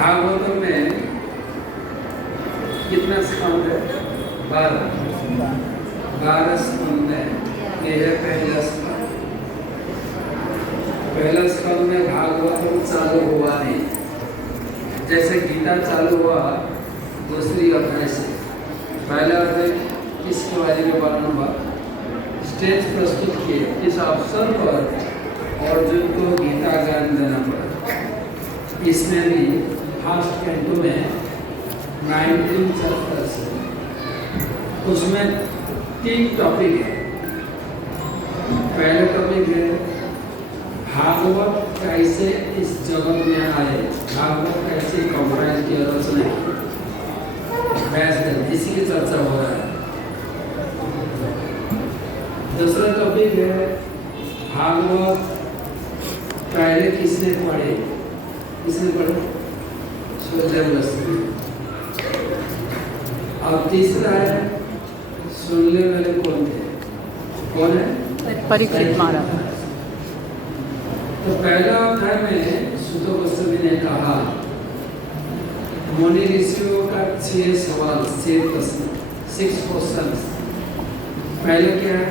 भागवतम में कितना स्कंद है? 12 स्कंद है। ये है पहला स्कंद। पहला स्कंद में भागवतम चालू हुआ नहीं, जैसे गीता चालू हुआ दूसरी अध्याय से। पहला अध्याय किसके बारे में वर्णन हुआ? स्टेज प्रस्तुत किए। इस अवसर पर अर्जुन को गीता ज्ञान देना पड़ा। इसमें भी फर्स्ट कैंटो में 19 चैप्टर्स है, उसमें 3 टॉपिक है। पहला टॉपिक है भागवत कैसे इस जगत में आए, भागवत कैसे कंप्राइज की रचना की, इसी की चर्चा हो रहा है। दूसरा टॉपिक है भागवत पहले किसने पढ़े, और तीसरा है सुनने वाले कौन थे, कौन है? परीक्षित महाराज। तो पहला अध्याय में सूत गोस्वामी ने कहा मुनि ऋषियों का 6 सवाल, 6 प्रश्न, 6 क्वेश्चंस। पहले क्या है?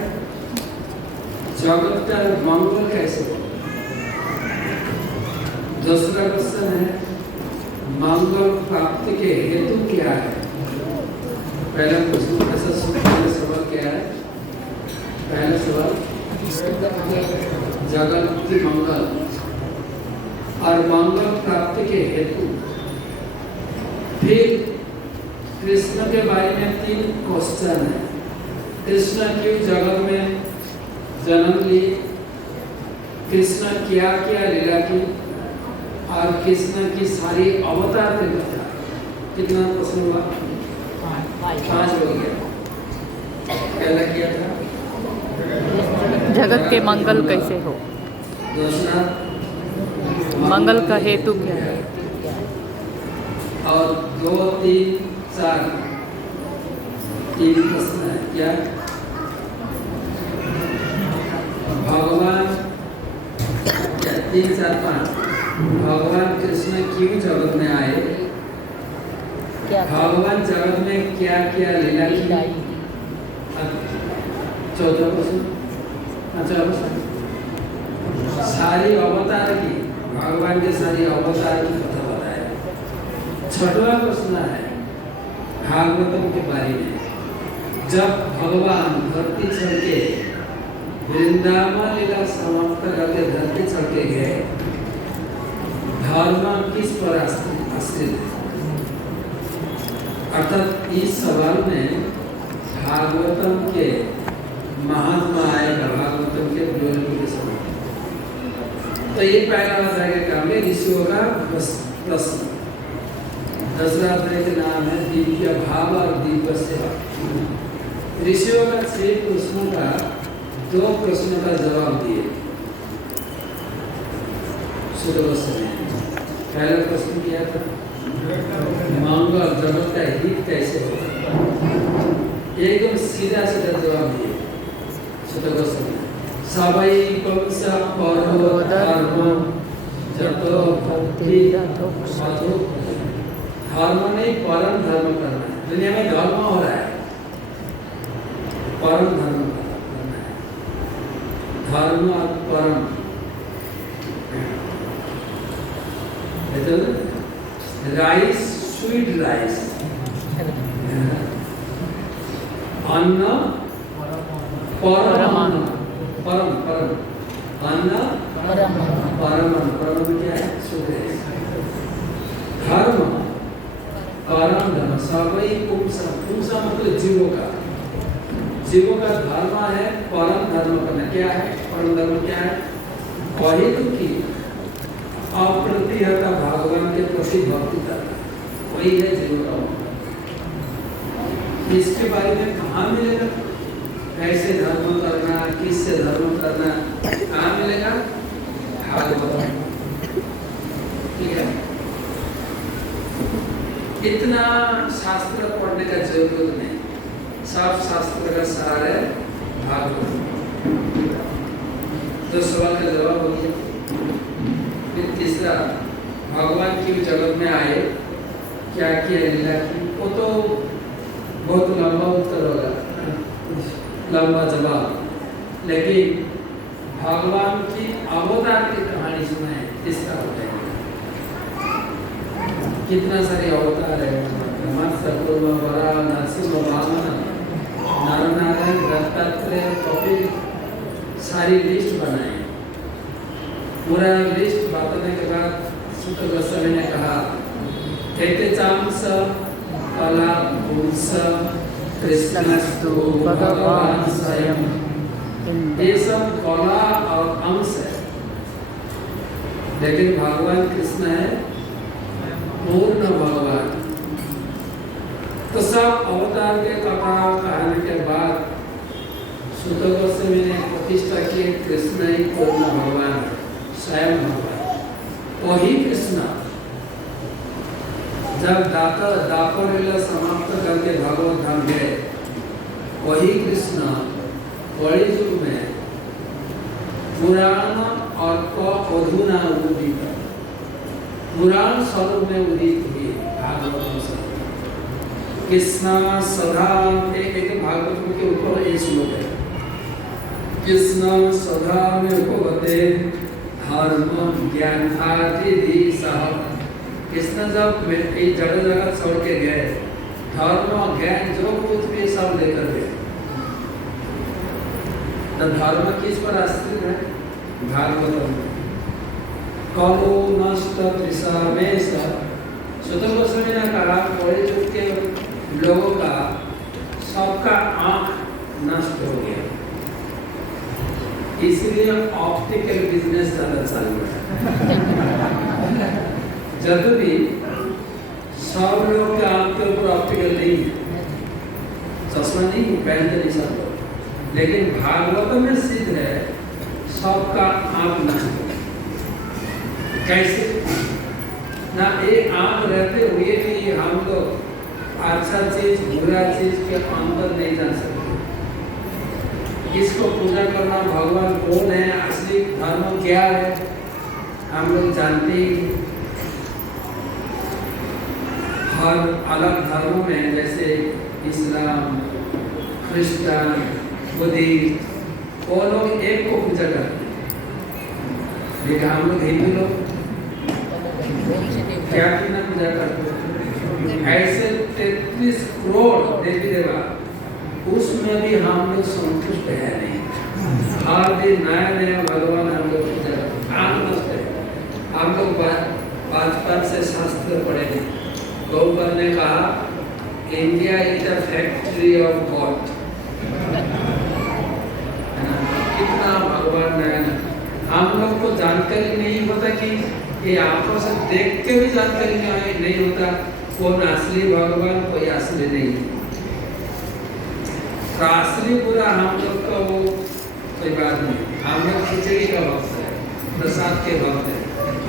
जगत का मंगल कैसे हो? दूसरा क्वेश्चन है मंगल प्राप्ति के हेतु क्या है? पहला प्रश्न ऐसा पहला सवाल क्या है? पहला सवाल जगत की मंगल और मंगल प्राप्ति के हेतु। फिर कृष्ण के बारे में 3 क्वेश्चन है। कृष्ण क्यों जगत में जन्म लिए, कृष्ण क्या क्या लीला की, और कृष्ण की सारी अवतार की कथा। कितना प्रश्न हुआ? 5 हो गया। पहला क्या था? जगत के मंगल कैसे हो, दूसरा मंगल का हेतु क्या है, और 2, 3, 4 3 प्रश्न है। क्या? भगवान 3, 4, 5 भगवान कृष्ण क्यों जगत में आए, भगवान जगत में क्या क्या लीला की। चौथा प्रश्न, सारी अवतार की, भगवान के सारी अवतार की कथा बताया। छठवां प्रश्न है भागवतम के बारे में। जब भगवान धरती छोड़ के वृंदावन लीला समाप्त करके धरती छोड़ के गए, धर्म किस पर आश्रित है? अर्थात इस सवाल में भागवतम के महात्मा आएगा, भागवतम के ग्लोरी के समय। तो ये पहला अध्याय का काम है ऋषियों का प्रश्न। दूसरा अध्याय का नाम है दिव्य भाव और दिव्य सेवा। ऋषियों का 6 प्रश्नों का 2 प्रश्नों का जवाब दिए सूत गोस्वामी। पहला प्रश्न किया था मंगल जगत का हित कैसे होगा, एकदम सीधा जवाब दिए सूत गोस्वामी। सबै कंस परमो धर्म जतो भक्ति साधु। धर्म नहीं, परम धर्म करना है। दुनिया में धर्म हो रहा है, परम धर्म करना है। धर्म और परम राइस, स्वीट राइस, अन्न परम अन्न, परम अन्न परम क्या है? शुद्ध है। धर्म परम धर्म सबै पुंसा मतलब जीवों का धर्म है परम धर्म करना। क्या है परम धर्म? क्या है? वही तो की अप्रतिहत भगवान के प्रति भक्ति करना, वही है जीव का। इसके बारे में कहाँ मिलेगा? कैसे धर्म करना, किससे धर्म करना, कहाँ मिलेगा? भागवत। ठीक है, इतना शास्त्र पढ़ने का जरूरत नहीं, सब शास्त्र का सार है भागवत। तो सवाल का जवाब हो गया। फिर तीसरा भगवान क्यों जगत में आए, क्या किया लीला की, वो तो बहुत लंबा उत्तर होगा, लंबा जवाब। लेकिन भगवान की अवतार की कहानी सुनाए इसका बताएंगे। कितना सारे अवतार है, मत्स्य कूर्म वराह नरसिंह वामन नरनारायण दत्तात्रेय कपिल, सारी लिस्ट बनाए। पूरा लिस्ट बताने के बाद सूत गोस्वामी ने कहा एतेचांस कला पुरुष कृष्णस्तु भगवान स्वयं। ये सब कला और अंश है, लेकिन भगवान कृष्ण है पूर्ण भगवान। तो सब अवतार के कथा कहने के बाद सूत गोस्वामी ने प्रतिष्ठा की कृष्ण ही पूर्ण भगवान है, स्वयं भगवान वही कृष्ण। जब दापर लीला समाप्त करके भगवत धाम गए, वही कृष्ण कलि युग में पुराण और अधुना उदित, पुराण स्वरूप में उदित हुए भागवत स्वरूप। कृष्ण सदा, एक भागवत के ऊपर एक श्लोक है, कृष्ण सदा में उपगते धर्म ज्ञान आदि सह। कृष्ण जब जड़ जगत छोड़ के गए, धर्म ज्ञान जो कुछ भी सब लेकर गए। तो धर्म किस पर आश्रित है? भागवतम। कलो नष्ट त्रिसावेश। सूत गोस्वामी ने कहा कलि युग के लोगों का सबका आंख नष्ट हो गया, इसलिए ऑप्टिकल बिजनेस ज्यादा चालू है। जब भी सब लोग के आंख के ऊपर ऑप्टिकल नहीं है, चश्मा नहीं पहनते नहीं सब लोग, लेकिन भागवत में सिद्ध है सबका आंख नष्ट। कैसे? ना एक आंख रहते हुए भी हम लोग अच्छा चीज बुरा चीज के अंतर नहीं जान सकते। किसको पूजा करना, भगवान कौन है, असली धर्म क्या है, हम लोग जानते ही। हर अलग धर्मों में जैसे इस्लाम, क्रिश्चियन, बुद्धिस्ट, वो लोग एक को पूजा करते हैं, लेकिन हम लोग हिंदू लोग क्या कितना पूजा करते हैं? ऐसे 33 करोड़ देवी देवा, उसमें भी हम लोग संतुष्ट है नहीं। हर दिन नया नया भगवान हम लोग पूजा करते हैं। हम लोग बचपन से शास्त्र पढ़े हैं। गौकर ने कहा India is a factory of God. कितना भगवान नया नया, हम लोग को जानकारी नहीं होता कि ये आंखों से देख के भी जानकारी नहीं होता कौन असली भगवान कोई असली नहीं। तो असली पूरा हम लोग का वो कोई बात नहीं। हम लोग खिचड़ी का भक्त है, प्रसाद के भक्त है।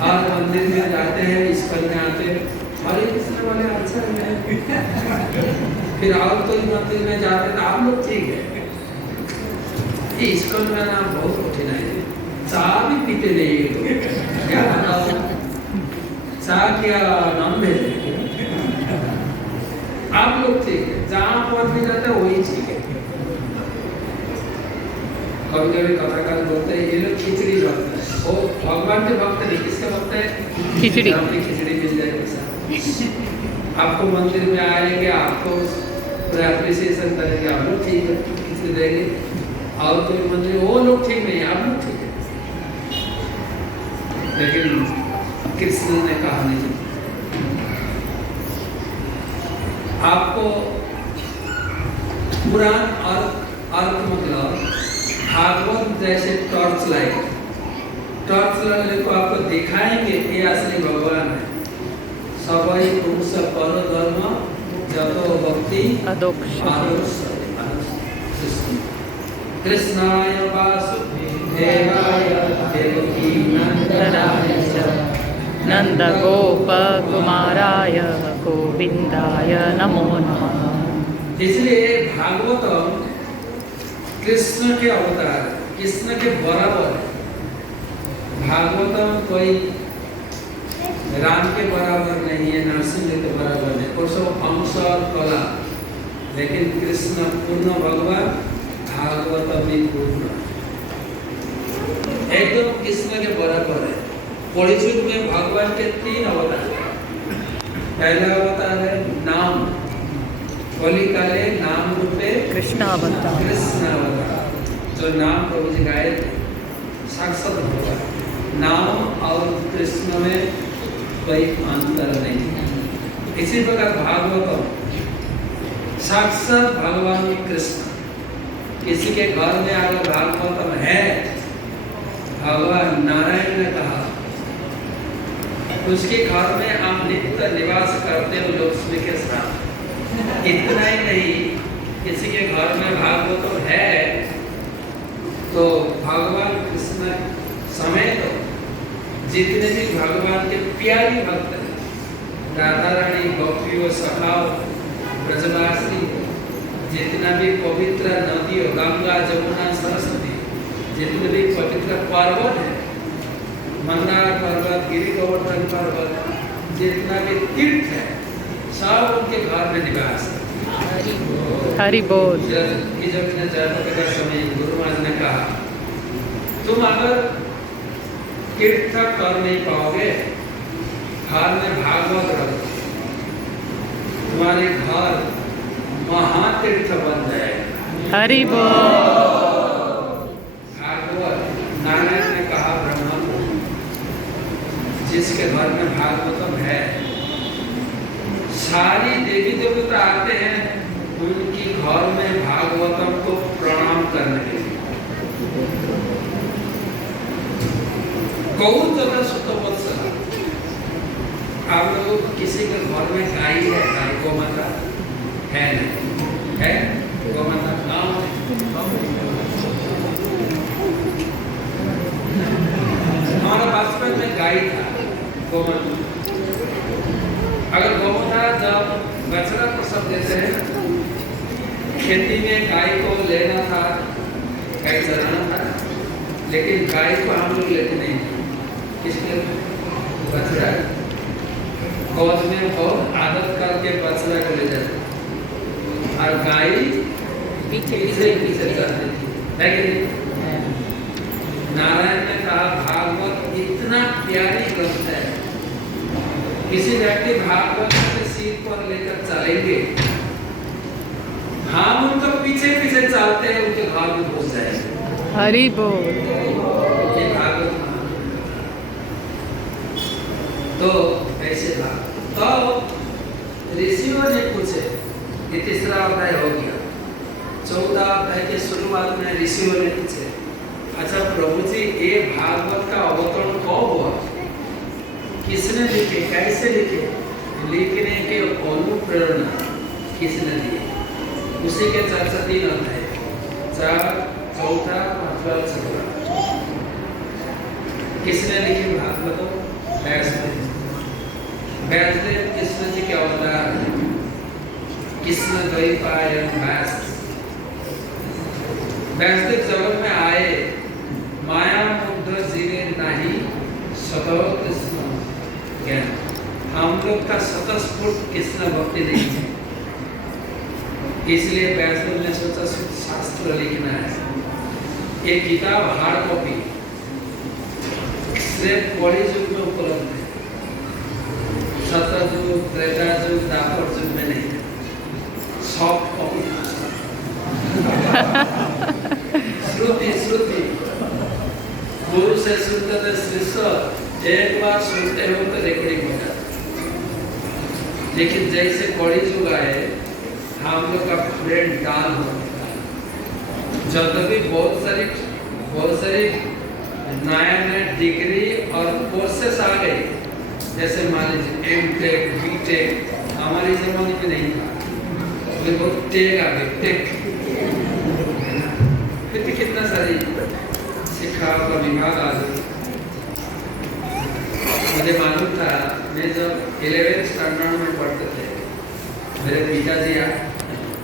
हर मंदिर में जाते हैं, इस्कॉन में आते हैं, हरे कृष्ण वाले अच्छा है। फिर और कोई मंदिर में जाते हैं तो आप लोग ठीक है। इस्कॉन में ना बहुत कठिनाई है, चाय भी पीते नहीं क्या बताओ, चाय क्या नाम भेजे। आप लोग ठीक है, जहाँ पर भी जाते हैं वही ठीक है। कभी कभी कथाकार बोलते हैं ये लोग खिचड़ी भक्त है, वो भगवान के भक्त नहीं, किसके भक्त है? खिचड़ी। खिचड़ी मिल जाएगी, आपको मंदिर में आएंगे, आपको पूरा एप्रिसिएशन करेंगे, आप लोग ठीक है, खिचड़ी देंगे। और कोई मंदिर वो लोग ठीक नहीं, आप लोग ठीक है। लेकिन कृष्ण ने कहा नहीं, आपको पुराण और अर्थ मतलब भागवत जैसे टॉर्च लाइट को आपको दिखाएंगे कि असली भगवान है। सबै पुरुष पर धर्म जतो भक्ति कृष्णाय वासुदेवाय देवकी नंदनाय नंद गोप कुमाराय गोविंदाय नमो नमः। इसलिए भागवतम कृष्ण के अवतार, कृष्ण के बराबर। भागवतम कोई राम के बराबर नहीं है, नरसिंह के बराबर नहीं, और सब अंश और कला, लेकिन कृष्ण पूर्ण भगवान, भागवत भी पूर्ण, एकदम कृष्ण के बराबर है। कलियुग में भगवान के 3 अवतार। पहला अवतार है नाम, कलिकाले नाम रूपे कृष्ण अवतार। कृष्ण अवतार, जो नाम प्रभु जी गाए थे, साक्षात भगवान। नाम और कृष्ण में कोई अंतर नहीं। इसी प्रकार भागवतम साक्षात भगवान कृष्ण। किसी के घर में अगर भागवतम है, भगवान नारायण ने कहा, उसके घर में आप नित्य निवास करते हो लक्ष्मी के साथ। इतना ही नहीं, किसी के घर में भागवतम है तो भगवान कृष्ण समेत जितने भी भगवान के प्यारी भक्त हैं, राधा रानी, गोपियों, सखाओ, ब्रजवासी, जितना भी पवित्र नदी, गंगा, जमुना, सरस्वती, जितने भी पवित्र पर्वत है, मंदार पर्वत, गिरि गोवर्धन पर्वत, जितना भी तीर्थ है, सब उनके घर में निवास है। हरि बोल। जब का समय गुरु महाराज ने कहा, तुम अगर तीर्थ कर नहीं पाओगे, घर में भागवत रखो, तुम्हारे घर महातीर्थ बन जाएगा। हरि बोल। भागवत नारायण ने कहा ब्रह्मा को, जिसके घर में भागवतम है, सारी देवी देवता आते हैं उनकी घर में भागवतम को प्रणाम करने के लिए। बहुत ज्यादा सुतवत्सला। आप लोगों को किसी के घर में गाय है, गाय गौ माता है नहीं है? गौ माता गाँव में हमारा बचपन में गाय था, गौ माता। अगर गौ माता जब बछड़ा प्रसव देते हैं, खेती में गाय को लेना था, गाय चराना था, लेकिन गाय को हम लोग लेते नहीं, इसलिए बछड़ा गोद में बहुत आदत करके बछड़ा को ले जाते, और गाय पीछे पीछे चलती थी, है कि नहीं? नारायण ने कहा भागवत इतना प्यारी ग्रंथ है, किसी व्यक्ति भागवत के सिर पर लेकर चलेंगे, हम उनके पीछे पीछे चलते हैं, उनके घर में घुस जाएंगे। हरि बोल। ये भागवत तो ऐसे था। तो ऋषियों ने पूछे, ये तीसरा अध्याय हो गया, 14 अध्याय के शुरुआत में ऋषियों ने पूछे, अच्छा प्रभु जी, ये भागवत का अवतरण कब हुआ, किसने लिखे, कैसे लिखे, लिखने के अनुप्रेरणा किसने दी? उसी के चर्चा 3 अध्याय, 4, 14, 15, 16। किसने लिखी भागवत? व्यासदेव। व्यासदेव कृष्ण जी के अवतार हैं, कृष्ण द्वैपायन व्यास। व्यासदेव जगत में आए, माया मुग्ध जीवे नहीं सतव कृष्ण ज्ञान। हम लोग का स्वतःस्फूर्त कृष्ण भक्ति नहीं है, इसलिए व्यासदेव ने सोचा शास्त्र लिखना है। ये किताब हार्ड कॉपी सिर्फ कलियुग में उपलब्ध है, सतयुग, त्रेता युग, द्वापर युग में नहीं है, सॉफ्ट कॉपी। श्रुति श्रुति गुरु से सुनते शिष्य, एक बार सुनते हो तो रिकॉर्डिंग हो जाता। लेकिन जैसे कलियुग आए, हम लोग का ब्रेन डाउन हो गया, जब भी बहुत सारी नया डिग्री और कोर्सेस आ गए, जैसे मान लीजिए एमटेक, बीटेक, हमारे जमाने में नहीं था, तो बहुत टेक आ गए, टेक। फिर कितना सारी शिक्षा का विभाग आ गए। मुझे मालूम था, मैं जब 11th स्टैंडर्ड में पढ़ते थे, मेरे पिताजी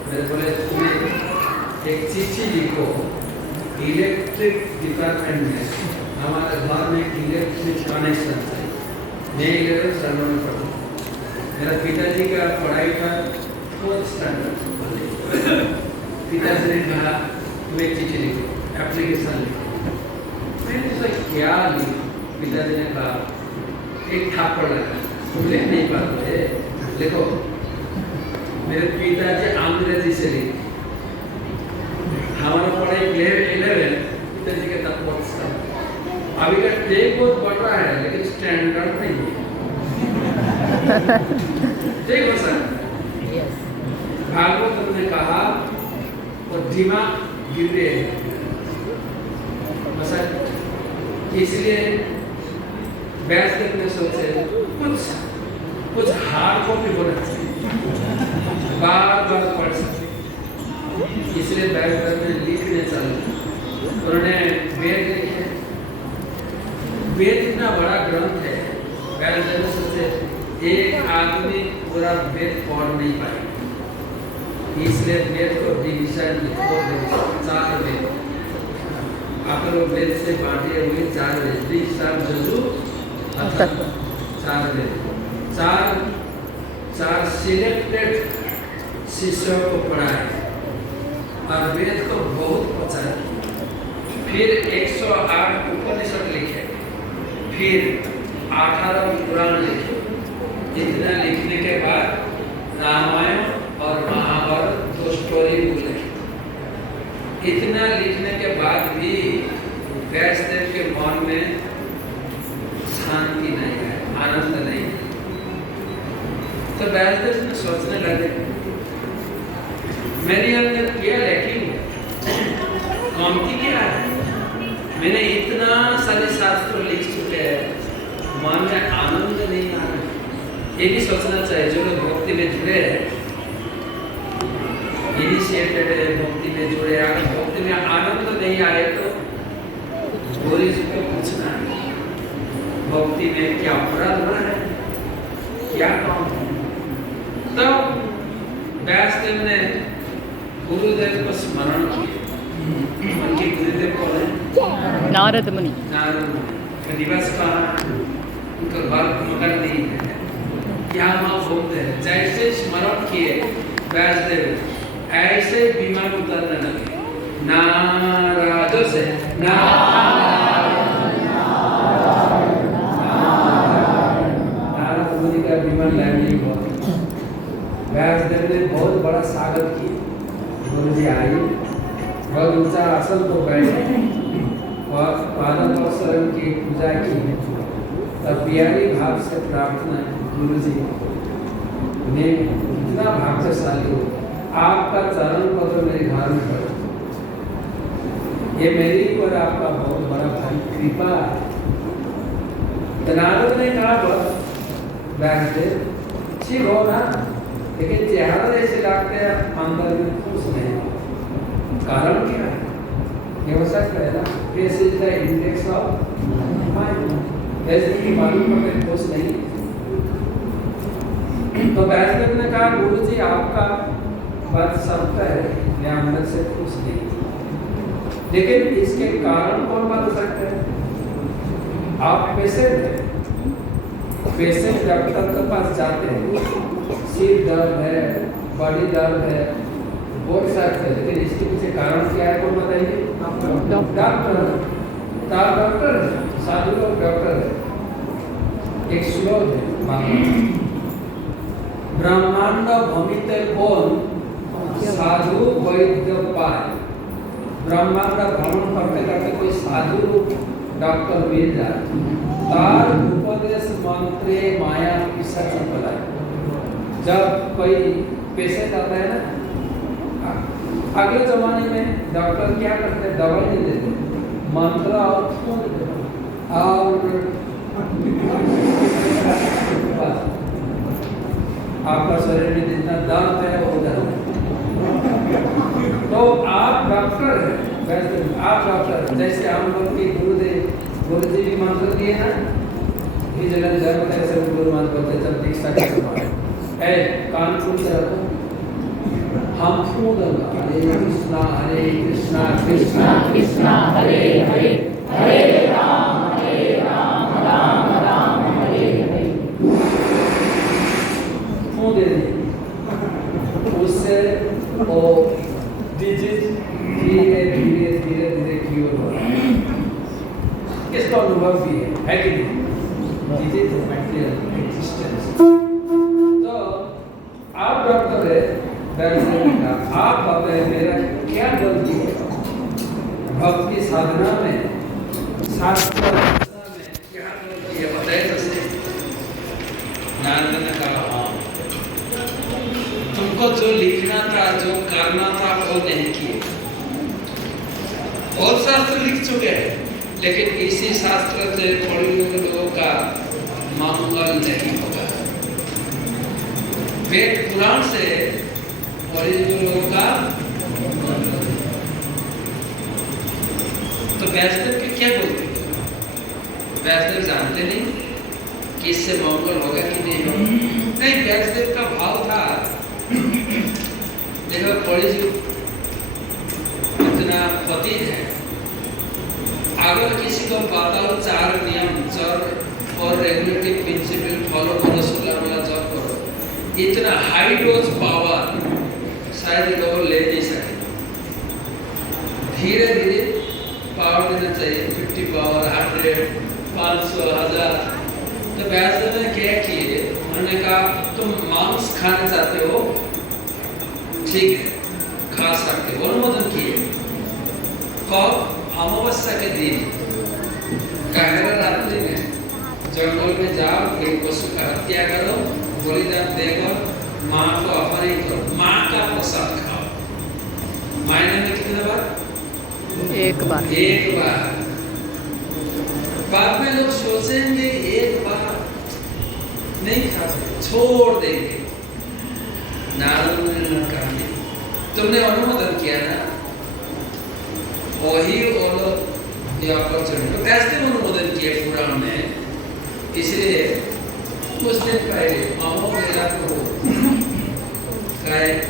मेरे बोले, तुम्हें एक चिट्ठी लिखो इलेक्ट्रिक डिपार्टमेंट में, हमारे घर में इलेक्ट्रिक कनेक्शन है, मैं 11 स्टैंडर्ड में पढ़ा। मेरा पिताजी का पढ़ाई था 4th स्टैंडर्ड। पिताजी ने कहा तुम्हें चिट्ठी लिखो, एप्लीकेशन लिखो। मैंने सोचा क्या लिखो। पिताजी ने कहा एक थापड़ लगा, तुम लिख नहीं पाते, लिखो। मेरे पिताजी अंग्रेजी से लिखे। हमारा पढ़ाई 11 पिताजी के तक पहुंचता। अभी का टेक बहुत बढ़ रहा है लेकिन स्टैंडर्ड नहीं है। ठीक हो सर? भागवत ने कहा और दिमाग गिरे, इसलिए व्यासदेव ने सोचे कुछ हार्ड कॉपी होना चाहिए, बार बार पढ़ सके। इसलिए व्यासदेव ने लिखने चालू। उन्होंने वेद लिखे। वेद इतना बड़ा ग्रंथ है, व्यासदेव ने सोचे एक आदमी पूरा वेद पढ़ नहीं पाएगा, इसलिए वेद को डिवीजन 4 वेद। आप लोग वेद से बांटे हुए 4 वेद, ऋग, साम, यजुर, अथर्व, 4 वेद। 4 सिलेक्टेड शिष्यों को पढ़ाए और वेद को बहुत प्रचार किया। फिर 108 उपनिषद लिखे, फिर 18 पुराण लिखे। इतना लिखने के बाद रामायण और महाभारत 2 स्टोरी बोले। इतना लिखने के बाद भी व्यासदेव के मन में शांति नहीं है, आनंद नहीं है। तो व्यासदेव ने सोचने लगे मेरे अंदर क्या लैकिंग है, कमती क्या है। मैंने इतना सारे शास्त्र लिख चुके हैं, मन में आनंद नहीं आ रहा। ये भी सोचना चाहिए जो लोग भक्ति में जुड़े हैं, इनिशिएटेड है, भक्ति में जुड़े। अगर भक्ति में आनंद नहीं आए तो गुरु जी को पूछना है भक्ति में क्या अपराध हुआ है, क्या काम है। तब व्यासदेव ने गुरुदेव को स्मरण किया। उनके गुरुदेव कौन है? नारद मुनि। नारद मुनि का निवास कहाँ? उनका घर मकान नहीं है, क्या वहाँ घूमते हैं। जैसे स्मरण किए व्यासदेव ऐसे विमान उतरने लगे नाराजों से। नारद मुनि का विमान लैंडिंग हुआ। व्यासदेव ने बहुत बड़ा स्वागत किया। गुरु जी आए, बहुत ऊंचा आसन को बैठे और पादों की पूजा की। तब प्यारी भाव से प्रार्थना, गुरु जी मैं इतना भाग्यशाली हूँ, आपका चरण पत्र मेरे घर में पड़ा। ये मेरी और आपका बहुत बड़ा भारी कृपा है। नारद ने कहा बस व्यासदेव ठीक हो ना, लेकिन चेहरा जैसे लगते हैं अंदर में खुश नहीं। कारण क्या है? ये हो सकता है ना, face is the index of mind. वैसे ही मालूम पड़े खुश नहीं। तो व्यासदेव ने कहा गुरु जी आपका बात सत्य है, मैं अंदर से खुश नहीं, लेकिन इसके कारण कौन बता सकते हैं? आप पेशेंट हैं, पेशेंट डॉक्टर के पास जाते हैं, सिर दर्द है, बॉडी दर्द है, बोल सकते हैं, लेकिन इसके पीछे कारण क्या है कौन बताइए? डॉक्टर। डॉक्टर साधु लोग डॉक्टर है। एक श्लोक है ब्रह्मांड भमिते कौन साधु वैद्य पाए। ब्रह्मांड भ्रमण करते करते कोई साधु डॉक्टर मिल जाए, तार उपदेश मंत्रे माया पिशाच पलाए। जब कोई पेशेंट आता है ना, अगले जमाने में डॉक्टर क्या करते हैं? दवाई नहीं देते, मंत्र और खून देते और आपका शरीर में जितना दर्द है वो दर्द है। तो आप डॉक्टर हैं, वैसे आप डॉक्टर हैं। जैसे हम लोग के गुरु जी भी मंत्र दिए ना, ये जगह जब ऐसे गुरु मंत्र बोलते जब दीक्षा के समय है कान खोल से रखो, हम खूब हरे कृष्णा कृष्णा कृष्णा हरे हरे, हरे राम राम राम हरे हरे। दे दी, उससे वो डिजिट धीरे धीरे धीरे धीरे क्योर हो रहा है। इसका अनुभव भी है कि नहीं? Digit material existence. तो आप डॉक्टर है, आप बताए मेरा क्या गलती है भक्ति साधना में, शास्त्र में क्या गलती है बताए तो सही। नारद ने कहा हाँ, तुमको जो लिखना था, जो करना था वो नहीं किए। और शास्त्र लिख चुके हैं, लेकिन इसी शास्त्र से पढ़े हुए लोगों का मंगल नहीं होगा। वेद पुराण से पढ़े हुए लोगों का मंगल। तो वैष्णव के क्या बोलते हैं? वैष्णव जानते नहीं कि इससे मंगल होगा कि नहीं होगा। नहीं, वैष्णव का भाव था, देखो पढ़ी जी इतना पति है, अगर किसी को बताओ 4 नियम, 4 और रेगुलेटिव प्रिंसिपल फॉलो करो, 16 वाला जॉब करो, इतना हाई डोज पावर शायद लोग ले नहीं सके। धीरे धीरे पावर देना चाहिए, 50 पावर, 100, 500, 1000। तो वैसे ने क्या किए, उन्होंने कहा तुम मांस खाना चाहते हो, ठीक है खा सकते हो, अनुमोदन किए। कब? अमावस्या के दिन कहरा रात्रि में जंगल में जाओ, एक पशु का हत्या करो, बलिदान देकर माँ को अपहरित करो, माँ का प्रसाद खाओ। महीने में कितने बार? एक बार। एक बार। बाद में लोग सोचेंगे एक बार नहीं खाते, छोड़ देंगे। नारद ने कहा तुमने अनुमोदन किया ना, वही वो लोग तो कैसे अनुमोदन किए पुराण में। इसलिए कुछ दिन पहले अमोघ को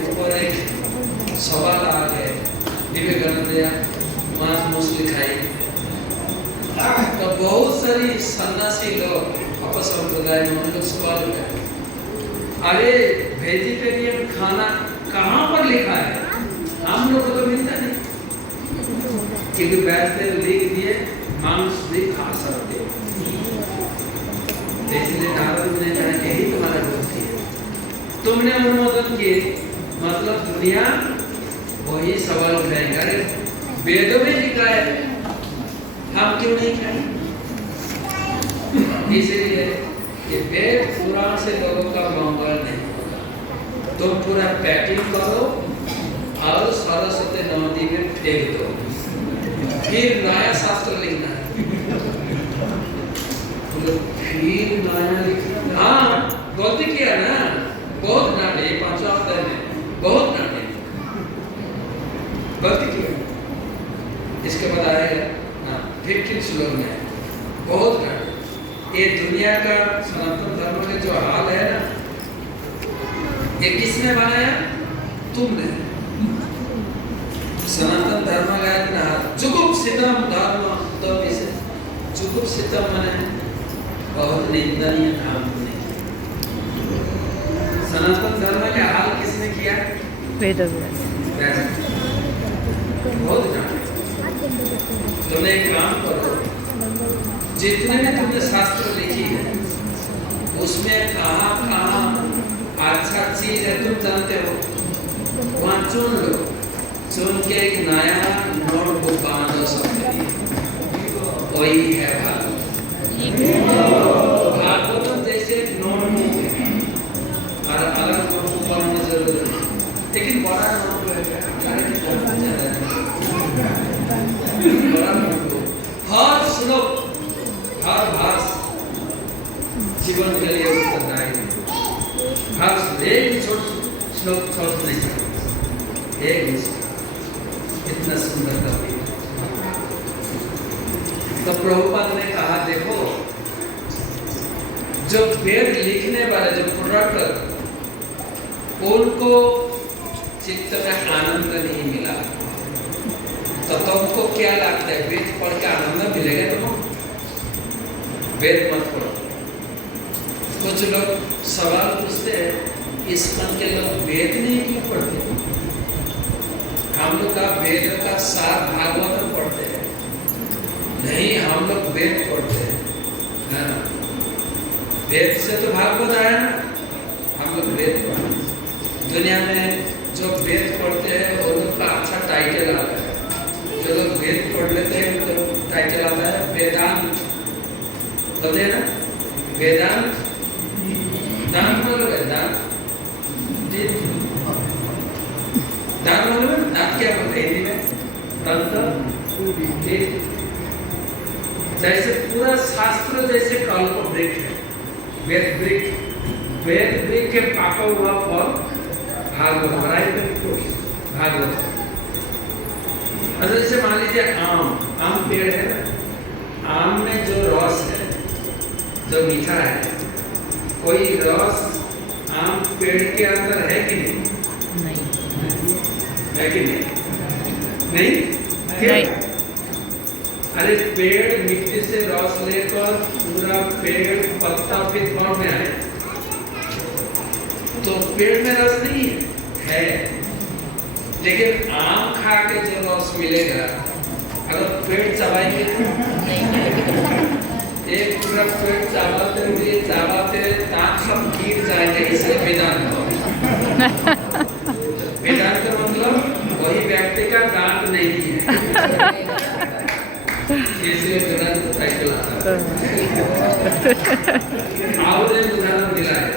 ऊपर एक सवाल आ गए, विवेकानंद मांस मछली खाई। तो बहुत सारी सन्यासी लोग अपने संप्रदाय में उन लोग सवाल उठाए, अरे वेजिटेरियन खाना कहाँ पर लिखा है? हम लोग को तो मिलता नहीं, क्योंकि वैसे लिख दिए मांस भी खा सकते हो। इसलिए नारद ने कहा यही तुम्हारा गलती है, तुमने अनुमोदन किए, मतलब दुनिया वही सवाल उठाएगा, अरे वेदों में लिखा है, हम क्यों नहीं खाए? इसलिए ये वेद पुराण से लोगों का मंगल नहीं होगा। तो पूरा पैकिंग करो और सरस्वती नदी में फेंक दो, फिर नया शास्त्र लिखना है। फिर नया लिखना, हाँ गलती किया ना, बहुत नाटे 5 अध्याय में बहुत नाटे गलती किया। इसके बाद आएगा ना 15 श्लोक में बहुत नाटे। ये दुनिया का सनातन धर्म का जो हाल है ना, ये किसने बनाया? तुमने। सनातन धर्म का ना जुगुप सितम धर्म, तो इसे जुगुप सितम माने बहुत निंदनीय काम नहीं। सनातन धर्म का हाल किसने किया? वेद व्यास। बहुत जाने। तुमने एक काम करो, जितने भी तुमने शास्त्र लिखी है उसमें कहाँ अच्छा चीज है तुम जानते हो, वहाँ चुन लो, चुन के एक नया नोटबुक बना दो सबके लिए, वही है भागवत। तो जैसे नोटबुक है, और अलग नोटबुक बनाना जरूरी है, लेकिन बड़ा नोटबुक हर श्लोक हर भाष जीवन के लिए उत्तरदायी। हर एक छोटा श्लोक छोड़ नहीं सकता, एक इतना सुंदर कवि। तो प्रभुपाद ने कहा देखो, जो वेद लिखने वाले जो प्रोडक्टर, उनको चित्त में आनंद नहीं मिला, तो तुमको क्या लगता है वेद पढ़ के आनंद मिलेगा? तुम वेद मत पढ़ो, कुछ लोग सवाल पूछते हैं इस मन के लोग वेद नहीं क्यों पढ़ते? हम लोग का वेद का सार भागवत पढ़ते हैं। नहीं, हम लोग वेद पढ़ते हैं। वेद से तो भागवत आया ना, हम लोग वेद पढ़ते हैं। दुनिया में जो वेद पढ़ते हैं वो लोग का अच्छा टाइटल आता है। जो लोग वेद पढ़ लेते हैं तो टाइटल आता है वेदांत। बोलते हैं ना वेदांत, दांत मतलब है दांत, दांत मतलब दांत क्या बोलते हैं हिंदी में? दंत। जैसे पूरा शास्त्र जैसे कल्प वृक्ष है, वेद वृक्ष के पाका हुआ फल भागवत, भागवत। अच्छा जैसे मान लीजिए आम पेड़ है ना, आम में जो रस है, जो मीठा है, कोई रस आम पेड़ के अंदर है कि नहीं? है कि नहीं? नहीं? अरे पेड़ मिट्टी से रस लेकर पूरा पेड़ पत्ता फिर फल में आए तो पेड़ में रस नहीं है, लेकिन आम खा के जो रस मिलेगा अगर पेड़ चबाएंगे एक पूरा पेड़ चाबाते दांत सब गिर जाएंगे। इसलिए वेदांत मतलब वही व्यक्ति का दांत नहीं है, इसलिए वेदांत टाइटल आता है। और एक उदाहरण दिला है,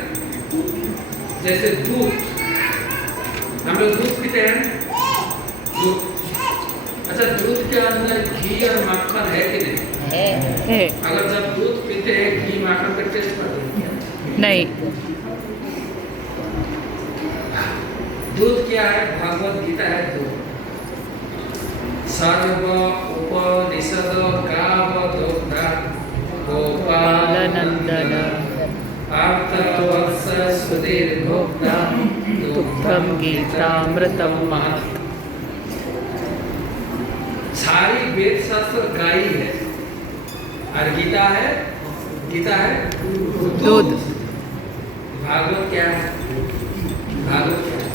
जैसे दूध, हम लोग दूध पीते हैं, दूध। अच्छा दूध के अंदर घी और माखन है कि नहीं? है। अगर जब दूध पीते हैं घी माखन का टेस्ट करते हैं? नहीं। दूध क्या है? भागवत गीता है दूध। सर्व उपनिषद गाव दुग्धा गोपाल नंदन आर्तवत्स सुधीर भोक्ता दुग्धम गीतामृतम महत्। सारी वेद शास्त्र गाय है और गीता है दूध। भागवत क्या है? भागवत क्या है?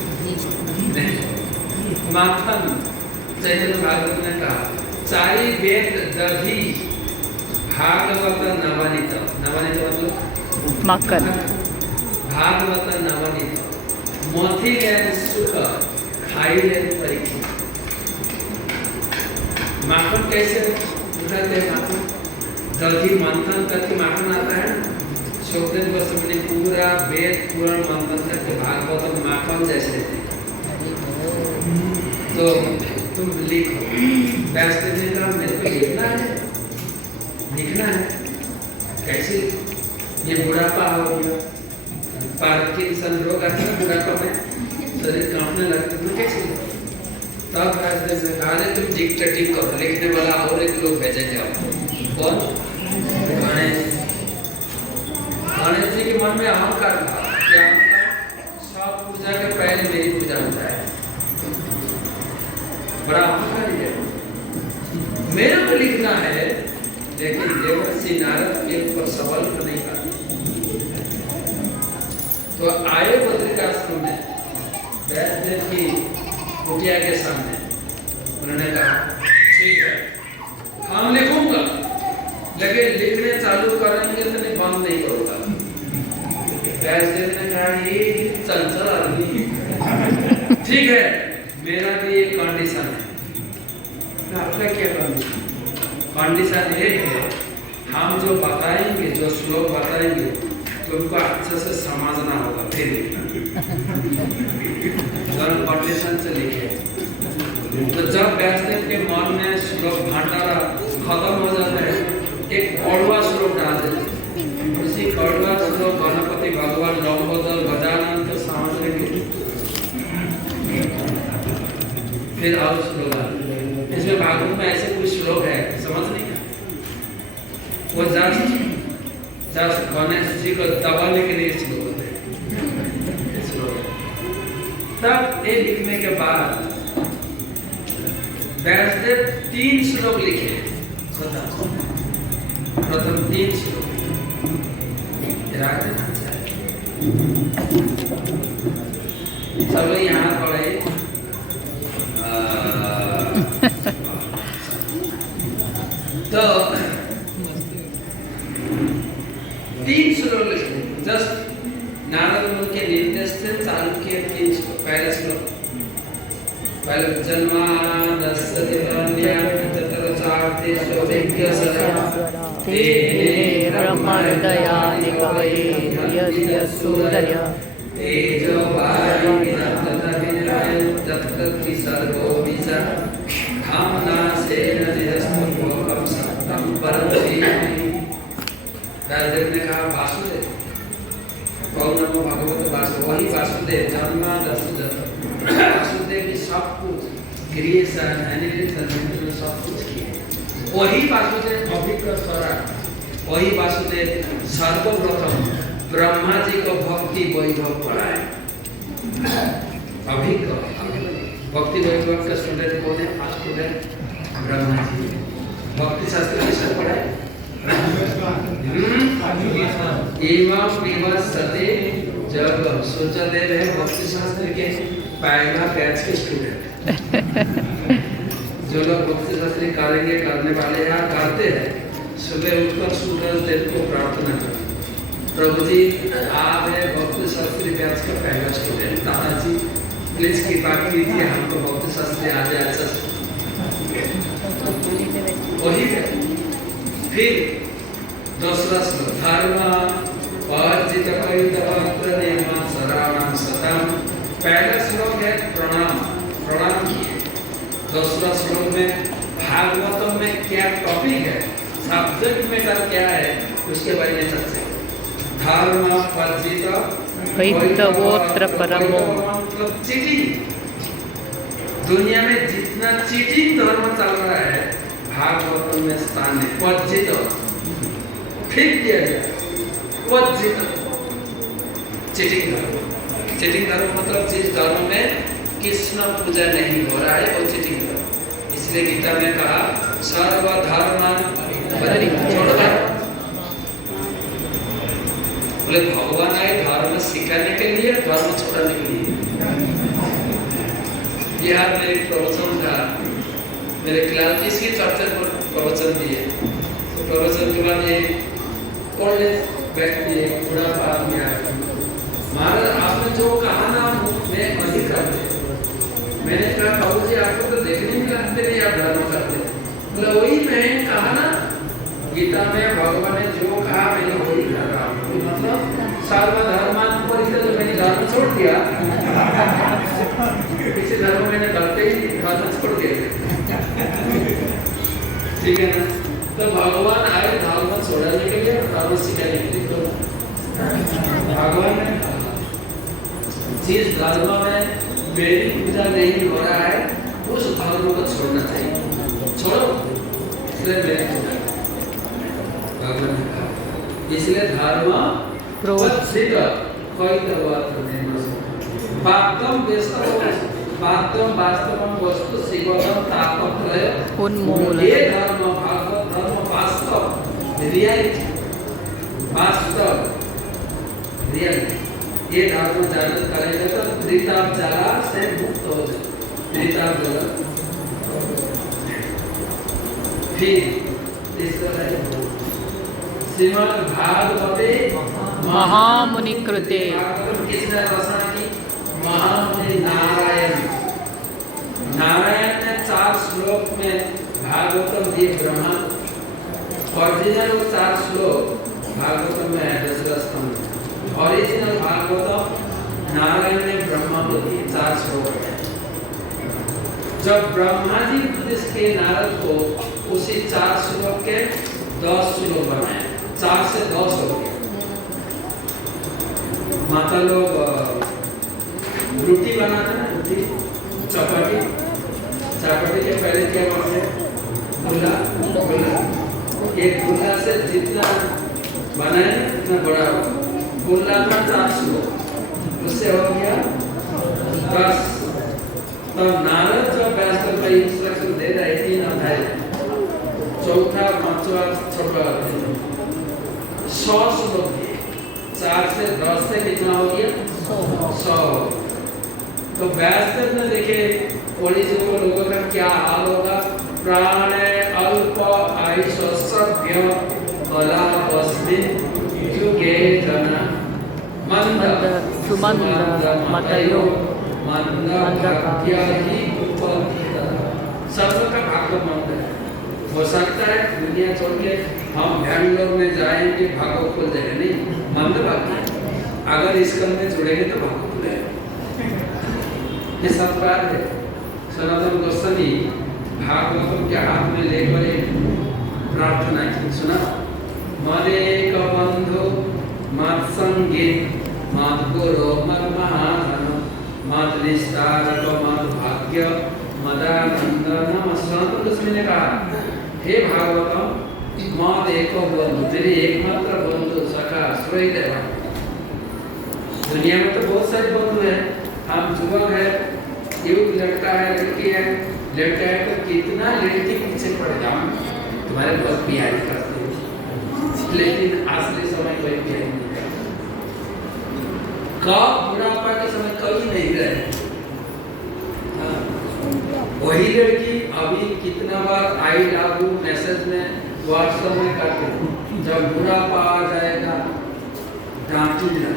नहीं, माखन। चैतन्य भागवत ने कहा सारी वेद दधी भागवत नवनीत। नवनीत मतलब माखन। भागवत नवनीत मोथी लेन सुख खाई लेन परीक्षित। माखन कैसे उठाते हैं? माखन दधी मंथन करके माखन आता है ना। सुखदेव गोस्वामी ने पूरा वेद पुराण मंथन करके भागवत माखन जैसे थे। तो तुम लिखो, व्यासदेव ने कहा मेरे को लिखना है। कैसे? ये बुढ़ापा हो गया, पार्किंसन रोग आता है बुढ़ापा में, शरीर कांपने लगता है, कैसे? तब व्यासदेव ने कहा तुम डिक्टेटिंग करो, लिखने वाला और एक लोग भेजेंगे आपको। कौन? गणेश जी के मन में अहंकार था, क्या सब पूजा के पहले मेरी पूजा होता है, बड़ा अहंकार है। मेरे को लिखना है, लेकिन देवर्षि नारद के ऊपर सवाल को नहीं पाते। तो आए बद्रिकाश्रम में व्यासदेव की कुटिया के सामने, उन्होंने कहा ठीक है हम लिखूंगा, लेकिन लिखने चालू करेंगे तो नहीं, बंद नहीं करूंगा। व्यासदेव ने कहा ये चंचल आदमी, ठीक है मेरा भी एक कंडीशन है। आपका क्या कंडीशन? कंडीशन ये है हम जो बताएंगे, जो श्लोक बताएंगे तुमको अच्छे से समझना होगा, फिर कंडीशन से लिखे। तो जब व्यासदेव के मन में श्लोक भंडारा खत्म हो जाता है, एक कड़वा श्लोक डाल देते। उसी कड़वा श्लोक गणपति भगवान लंबोदर गजानन को समझ लेंगे, फिर और श्लोक आते। इसमें भागवत में ऐसे कुछ श्लोक है समझ नहीं है, वो जस्ट गणेश जी को दबाने के लिए श्लोक होते हैं। तब ये लिखने के बाद व्यासदेव 3 श्लोक लिखे। प्रथम 3 श्लोक सब लोग यहाँ पढ़े। तो 3 श्लोक जस्ट नारद मुनि के निर्देश से चालू किए 3 श्लोक। पहला श्लोक पहले जन्मादस्य तत्र स्ववेक्य सदा तेने ब्रह्महृदयानि कवये यस्सूदय तेजो वायुर्विदग्धविनिर्मयं तत्तत्ति सर्वो विजा धाम्नासेन निरस्तमोहं सत्यं परं धीमहि। राजदेव ने कहा वासुदेव, ओम नमो भगवते वासुदेव, वही वासुदेव जन्मादस्य वासुदेव की सब कुछ क्रिएशन एनिमेशन सब कुछ किए। वही वासुदेव अभिज्ञ स्वरा, वही वासुदेव सर्वप्रथम ब्रह्मा जी को भक्ति वैभव पढ़ाए। अभिज्ञ भक्ति वैभव का स्टूडेंट कौन है? First student Brahma ji. भक्ति शास्त्र किसने पढ़ाए? एवं विवस्ते जब सूर्यदेव है भक्ति शास्त्र के पहला बैच के स्टूडेंट। जो लोग भक्ति शास्त्र करेंगे, करने वाले या करते हैं, सुबह उठकर सूर्यदेव को प्रार्थना करें, प्रभु जी आप है भक्ति शास्त्री बैच का पहला स्टूडेंट, दादाजी प्लीज कृपा कीजिए हमको भक्ति शास्त्री आ जाए अच्छा। वही है। फिर दूसरा श्लोक धर्म वर्जित परितवत्रनेमा शरणं सतम। पहला श्लोक है प्रणाम, प्रणाम किए। दूसरा श्लोक में भागवतम में क्या टॉपिक है, सब्जेक्ट मैटर क्या है, उसके बारे में चर्चा। धर्म वर्जित परितवोत्र परमो। मतलब चीटिंग, दुनिया में जितना चीटिंग धर्म चल रहा है भागवतम में स्थान है। वर्जित फेंक दिया गया, वर्जित चीटिंग धर्म। चीटिंग धर्म मतलब जिस धर्म में कृष्ण पूजा नहीं हो रहा है वो चीटिंग धर्म। इसलिए गीता में कहा सर्वधर्मान् परित्यज्य। बोले भगवान आए धर्म सिखाने के लिए, धर्म छोड़ने के लिए। बिहार में एक प्रवचन था, मेरे क्लास इसकी चर्चा पर प्रवचन दिए। तो प्रवचन के बाद एक कॉलेज व्यक्ति एक बूढ़ा आदमी आया, महाराज आपने जो कहा ना मैं वही करते। मैंने कहा बाबू जी आपको तो देखने में लगते नहीं आप धर्म करते। बोला वही मैं कहा ना गीता में भगवान ने जो कहा मैंने वही कर रहा हूँ। मतलब सर्वधर्मान् परित्यज्य, मैंने धर्म छोड़ दिया। किसी धर्म मैंने करते ही धर्म छोड़ दिया। ठीक है ना? तो भगवान आए धर्म छोड़ने के लिए, धर्म सिखाने के लिए। तो भगवान ने जिस धर्म में मेरी पूजा नहीं हो रहा है उस धर्म को छोड़ना चाहिए, छोड़ो इसलिए मेरी पूजा। भगवान ने कहा इसलिए धर्म प्रोत्सित वास्तवम वस्तु शिवम तापत्रय उन्मूलन। ये धर्म भागवत धर्म वास्तव रियलिटी, वास्तव रियलिटी। ये धर्म जागृत करेंगे तो त्रिताप जला से मुक्त हो जाए। त्रिताप जला फिर तीसरा है श्रीमद् भागवते महामुनि कृते। किसने रचना की? महामुनि नारायण। नारायण ने 4 श्लोक में भागवतम दिए ब्रह्मा। ओरिजिनल 4 श्लोक भागवतम में है दूसरा स्तंभ। ओरिजिनल भागवतम नारायण ने ब्रह्मा को दिए 4 श्लोक है। जब ब्रह्मा जी उपदेश के नारद को उसी 4 श्लोक के 10 श्लोक बनाए, 4 से 10 हो गए। माता लोग रोटी बनाते ना, रोटी चपाटी, चपाटी के पहले क्या करते? गुल्ला। एक गुल्ला से जितना बनाए उतना बड़ा हो। गुल्ला का 4 श्लोक, उससे हो गया 10। तो नारद जो व्यास का इंस्ट्रक्शन दे रहा है 3 अध्याय, चौथा, पांचवा, छठा 100 श्लोक दिए। 4 से 10 से कितना हो गया 100। तो व्यासदेव ने देखे ओडिसी को लोगों का क्या हाल होगा। प्राण अल्प आयुष सभ्य कला बस्मिन युगे जना मंद सुमंद मतयो मंद भाग्य ही उपलब्ध। सब का भाग्य मंद है। हो सकता है दुनिया छोड़ के हम बैंगलोर में जाएंगे भागो खुल जाएगा, नहीं मंद भाग्य। अगर इसका में जुड़ेंगे तो भागो खुलेगा। ये सब बात है। सनातन गोस्वामी भागवतम के हाथ में लेकर प्रार्थना की, सुना। मरे एक बंधु मत संगीत मत गुरु मत महाधन मत निस्तार मत भाग्य मदानंद नमः। सनातन गोस्वामी ने कहा, हे भागवतम मत एक बंधु, मेरे एकमात्र बंधु सखा आश्रय देवा। दुनिया में तो बहुत सारे बंधु हैं। हम युवक है, युवक लड़का है, लड़की है, लड़का है तो कितना लड़की पीछे पड़ जाओ, तुम्हारे बहुत प्यार करते हो, लेकिन असली समय कोई प्यार नहीं करता। कब बुढ़ापा के समय कभी नहीं रहे। वही लड़की अभी कितना बार आई लव यू मैसेज में व्हाट्सएप में करते हो, जब बुढ़ापा आ जाएगा डांटी ना।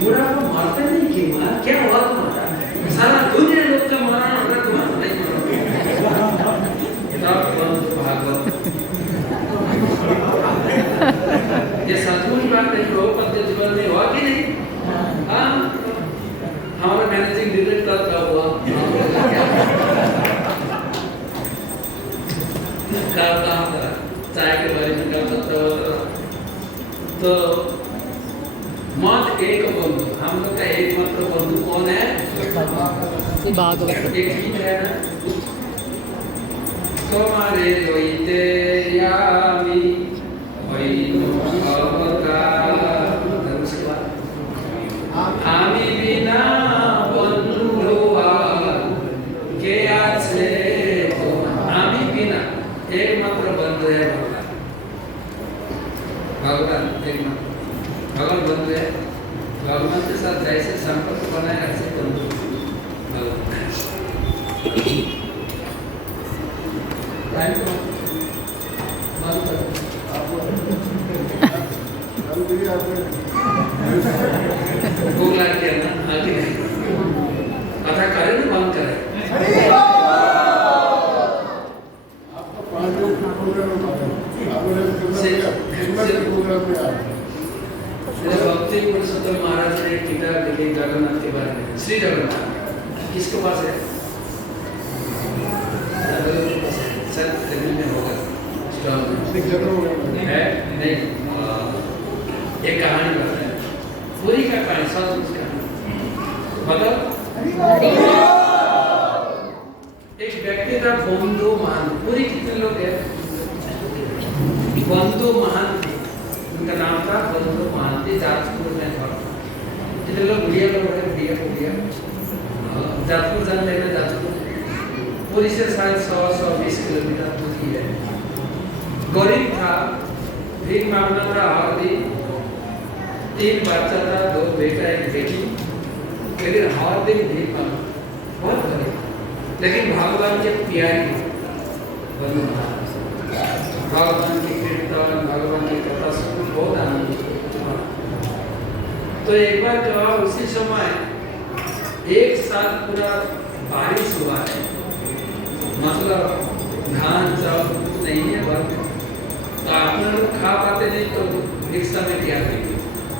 बुढ़ापा मरते नहीं कि मार क्या हुआ तुम्हारा, सारा दुनिया लोग का मरण होगा, तुम्हारा नहीं मरा। तब बंद भागवत ये सचमुच बात नहीं हो, पत्ते जीवन में हुआ कि नहीं। हाँ हमारा मैनेजिंग डायरेक्टर का हुआ कहाँ पर चाय के बारे में क्या बताता। तो मत एक बंधु, हम लोग का एकमात्र बंधु कौन है, भागवत। एक गीत है ना, तुम्हारे लोइते यामी आमी बिना बंधु के आछे, आमी बिना एकमात्र बंधु है भगवान। एकमात्र भगवान बंधु है। भगवान के साथ जैसे संपर्क बनाए ऐसे बंधु भगवान। बोला क्या ना आगे कथा करे ना बंद करे। भक्ति पुरुषोत्तम महाराज ने एक किताब लिखी जगन्नाथ के बारे में। श्री जगन्नाथ किसके पास है, सर दिल्ली में होगा है नहीं। एक कहानी बताए, पूरी का कहानी सब उसका मतलब एक व्यक्ति था बंधु महान। पूरी कितने लोग हैं, बंधु महान थे, उनका नाम था बंधु महान थे। जाजपुर में था। कितने लोग बुढ़िया लोग हैं, बुढ़िया जाजपुर जान लेना। जाजपुर पूरी से शायद 100-120 किलोमीटर दूरी है। गरीब था, भीख मांगना था हर दिन। 3 बच्चा था, 2 बेटा 1 बेटी, लेकिन हर दिन भीख मांगना, बहुत गरीब। लेकिन भगवान के प्यारी बंधु महान, भगवान की कीर्तन भगवान की कथा सुन बहुत आनंद। तो एक बार क्या हुआ, उसी समय एक साल पूरा बारिश हुआ है, मतलब धान चावल नहीं है वर्ग, तो आपने लोग खा पाते नहीं तो रिक्शा में क्या करेंगे।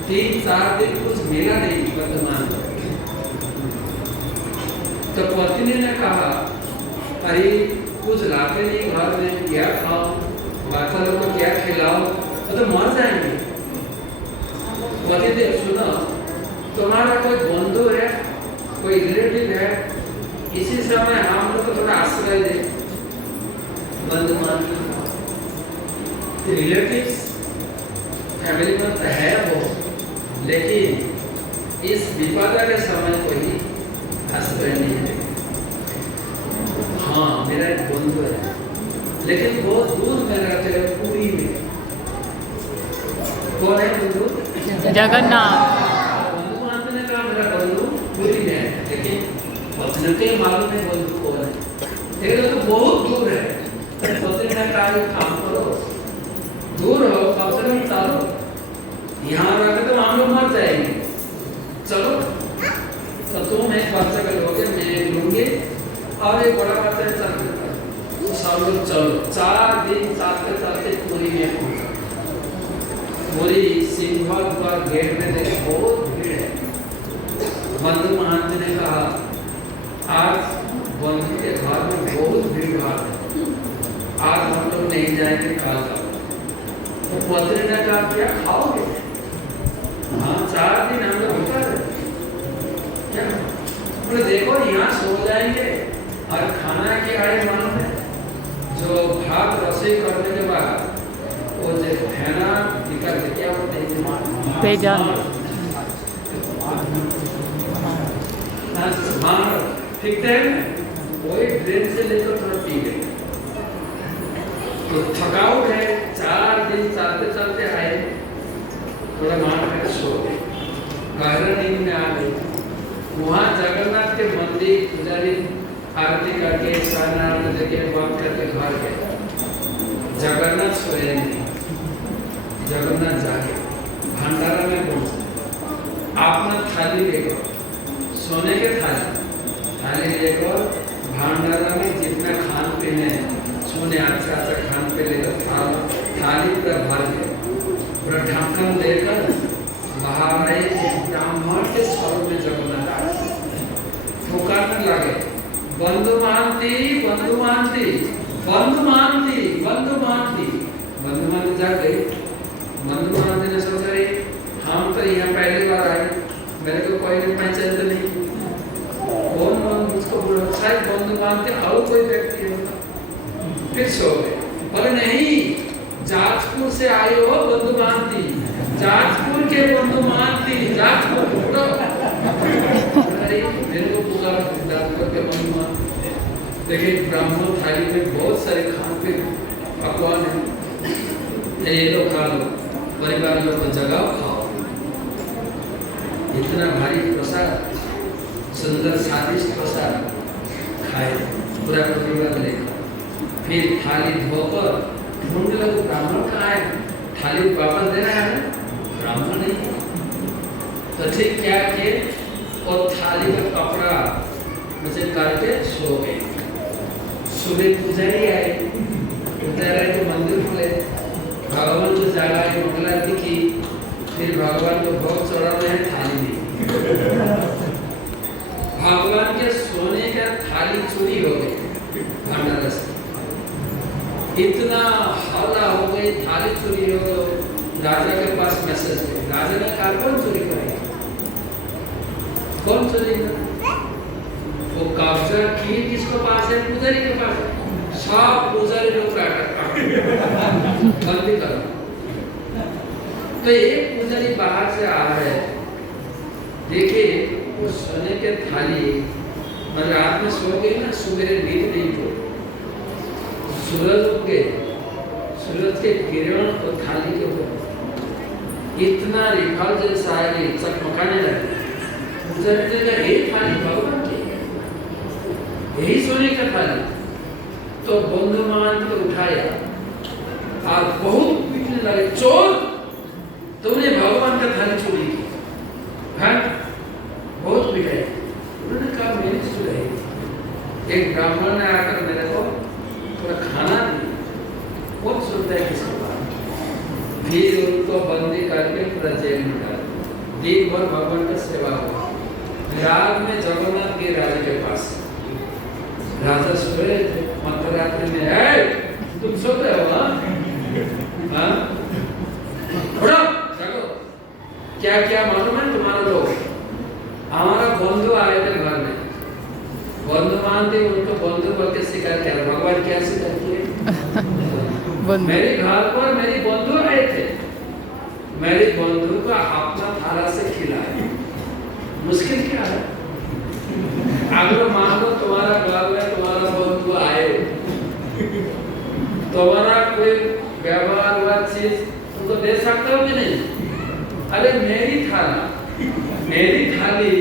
3-4 दिन कुछ मिला नहीं वर्तमान। तो पत्नी ने कहा, अरे कुछ लाते नहीं घर में, क्या खाओ, बाकी लोग को क्या खिलाओ, तो मर जाएंगे। पतिदेव सुनो, तुम्हारा कोई बंधु है, कोई रिलेटिव है, इसी समय हम लोग को थोड़ा आश्रय दे। बंधु मान रिलेटिव्स फैमिली में तो है वो, लेकिन इस विपदा के समय कोई आश्रय नहीं है। हाँ मेरा एक बंधु है, लेकिन बहुत दूर में रहते हैं, पुरी में। कौन है बंधु? जगन्नाथ। बंधु महांती ने कहा मेरा बंधु पूरी में है, लेकिन पत्नी के मालूम नहीं बंधु कौन है, लेकिन तो बहुत दूर है। पत्नी ने कहा काम करो, दूर हो कम से कम चलो, यहाँ रखे तो हम लोग मर जाएंगे, चलो तो तुम एक बच्चा का लोगे, मैं लूंगी और एक बड़ा बच्चा चल देता है, तो सब लोग चलो। 4 दिन चलते चलते पूरी में पहुंचा। पूरी सिंहल पर गेट में देखे बहुत भीड़ है। बंधु महांती ने कहा आज बंधु के घर में बहुत भीड़ भाड़ है, आज हम लोग नहीं जाएंगे, कल का। तो पत्नी ने कहा क्या खाओगे? हाँ 4 दिन हम लोग भूखा रहे, क्या बोले देखो यहाँ सो जाएंगे और खाना की आए मालूम है, जो भात रसोई करने के बाद वो जो फेना निकल के क्या होता है भेजा ठीक है, वही ड्रेन से लेकर थोड़ा पी गए। तो थकावट है, 4 दिन चलते चलते आए, थोड़ा मान कर सो गए, गहरा नींद में आ गए। वहाँ जगन्नाथ के मंदिर पुजारी आरती करके स्नान करके बात करके घर गए। जगन्नाथ सोए नहीं, जगन्नाथ जागे भंडारा में पहुंचे, अपना थाली लेकर, सोने के थाली लेकर भंडारा में जितना खान पीन है, सोने अच्छा अच्छा खान पीन लेकर थाली पूरा भर गए, पूरा ढक्कन देकर बाहर आए। ब्राह्मण के स्वरूप में जगन्नाथ पुकारने लगे, बंधु महांती, बंधु महांती, बंधु महांती, बंधु महांती। बंधु महांती जा गए। बंधु महांती ने सोचा रे हम तो यहाँ पहली बार आए, मेरे को कोई नहीं पहचानते नहीं, कौन मुझको बोला शायद बंधु महांती और कोई व्यक्ति होगा। फिर सो गए। बोले नहीं, जाजपुर से आए हो बंधु महांती, जाजपुर के बंधु महांती, जाजपुर मेरे को पुकारा जाजपुर के बंधु महांती। देखिए ब्राह्मण थाली में बहुत सारे खान पे पकवान है, ये लो खा लो, परिवार लोग को जगाओ खाओ। इतना भारी प्रसाद, सुंदर स्वादिष्ट प्रसाद खाए, पूरा परिवार लेकर। फिर थाली धोकर ढूंढ लगे ब्राह्मण कहाँ है, थाली वापस दे रहा है, ब्राह्मण नहीं। तो ठीक क्या किए, और थाली का कपड़ा मुझे करके सो गए। सुबह पुजारी आए, पुजारी को मंदिर खोले, भगवान को जगाए, मंगला दिखी, फिर भगवान को भोग चढ़ाने हैं, थाली नहीं। भगवान के सोने का थाली चोरी हो गई भंडारा से, इतना हल्ला हो गई, थाली चोरी हो गई। राजा के पास मैसेज गए, राजा ने कहा कौन चोरी करेगा, कौन चोरी करेगा? वो कब्जा की किसको पास है? पुजारी के पास है। सब पुजारी लोग बंदी करो। तो एक पुजारी बाहर से आ रहा है, देखिए वो सोने के थाली, मतलब रात में सो गए ना, सुबह नींद नहीं टूटी, सूरज उग गए, सूरज के किरण और थाली के ऊपर इतना रिफल जैसा है, चकमकाने लगे। पुजारी ने कहा ये थाली भगवान की, यही सोने का थाली। तो बंधु महांती को उठाया और बहुत पीटने लगे, चोर तुमने भगवान का थाली चोरी की, बहुत पिटाई। उन्होंने कहा मेरी चोरी। एक ब्राह्मण ने आकर मेरे को थोड़ा खाना दिया, बहुत सुनता है किसके बात। फिर उनको बंदी करके पूरा जेल में डाल, दिन भर भगवान का सेवा हुआ। रात में जगन्नाथ के राजा के पास, राजा सोए थे मध्यरात्रि में, तुम सोते हो हाँ? उठो, जागो, क्या क्या मालूम है तुम्हारा लोग? हमारा बंधु आए थे घर में, बंधु मानते उनको बंधु बोल के शिकार किया। भगवान क्या शिकार किए? मेरे घर पर मेरी बंधु आए थे, मेरे बंधु का अपना थाला से खिलाया। मुश्किल क्या है? अगर मान लो तुम्हारा घर में तुम्हारा बंधु आए, तुम्हारा कोई व्यवहार हुआ चीज तुमको दे सकते हो कि नहीं? अरे मेरी थाली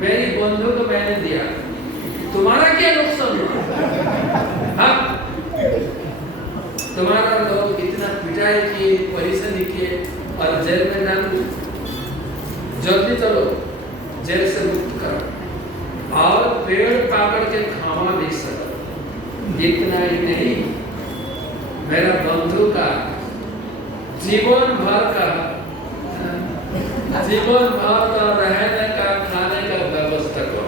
मेरी बंधु को मैंने दिया, तुम्हारा क्या नुकसान हुआ? हाँ, तुम्हारा लोग इतना पिटाई किए, परेशानी किए और जेल में डाल दिए। जल्दी चलो, जेल से मुक्त करो और पेड़ पाकड़ के खावा भी सको। इतना ही नहीं, मेरा बंधु का जीवन भर का रहने का, खाने का व्यवस्था करो।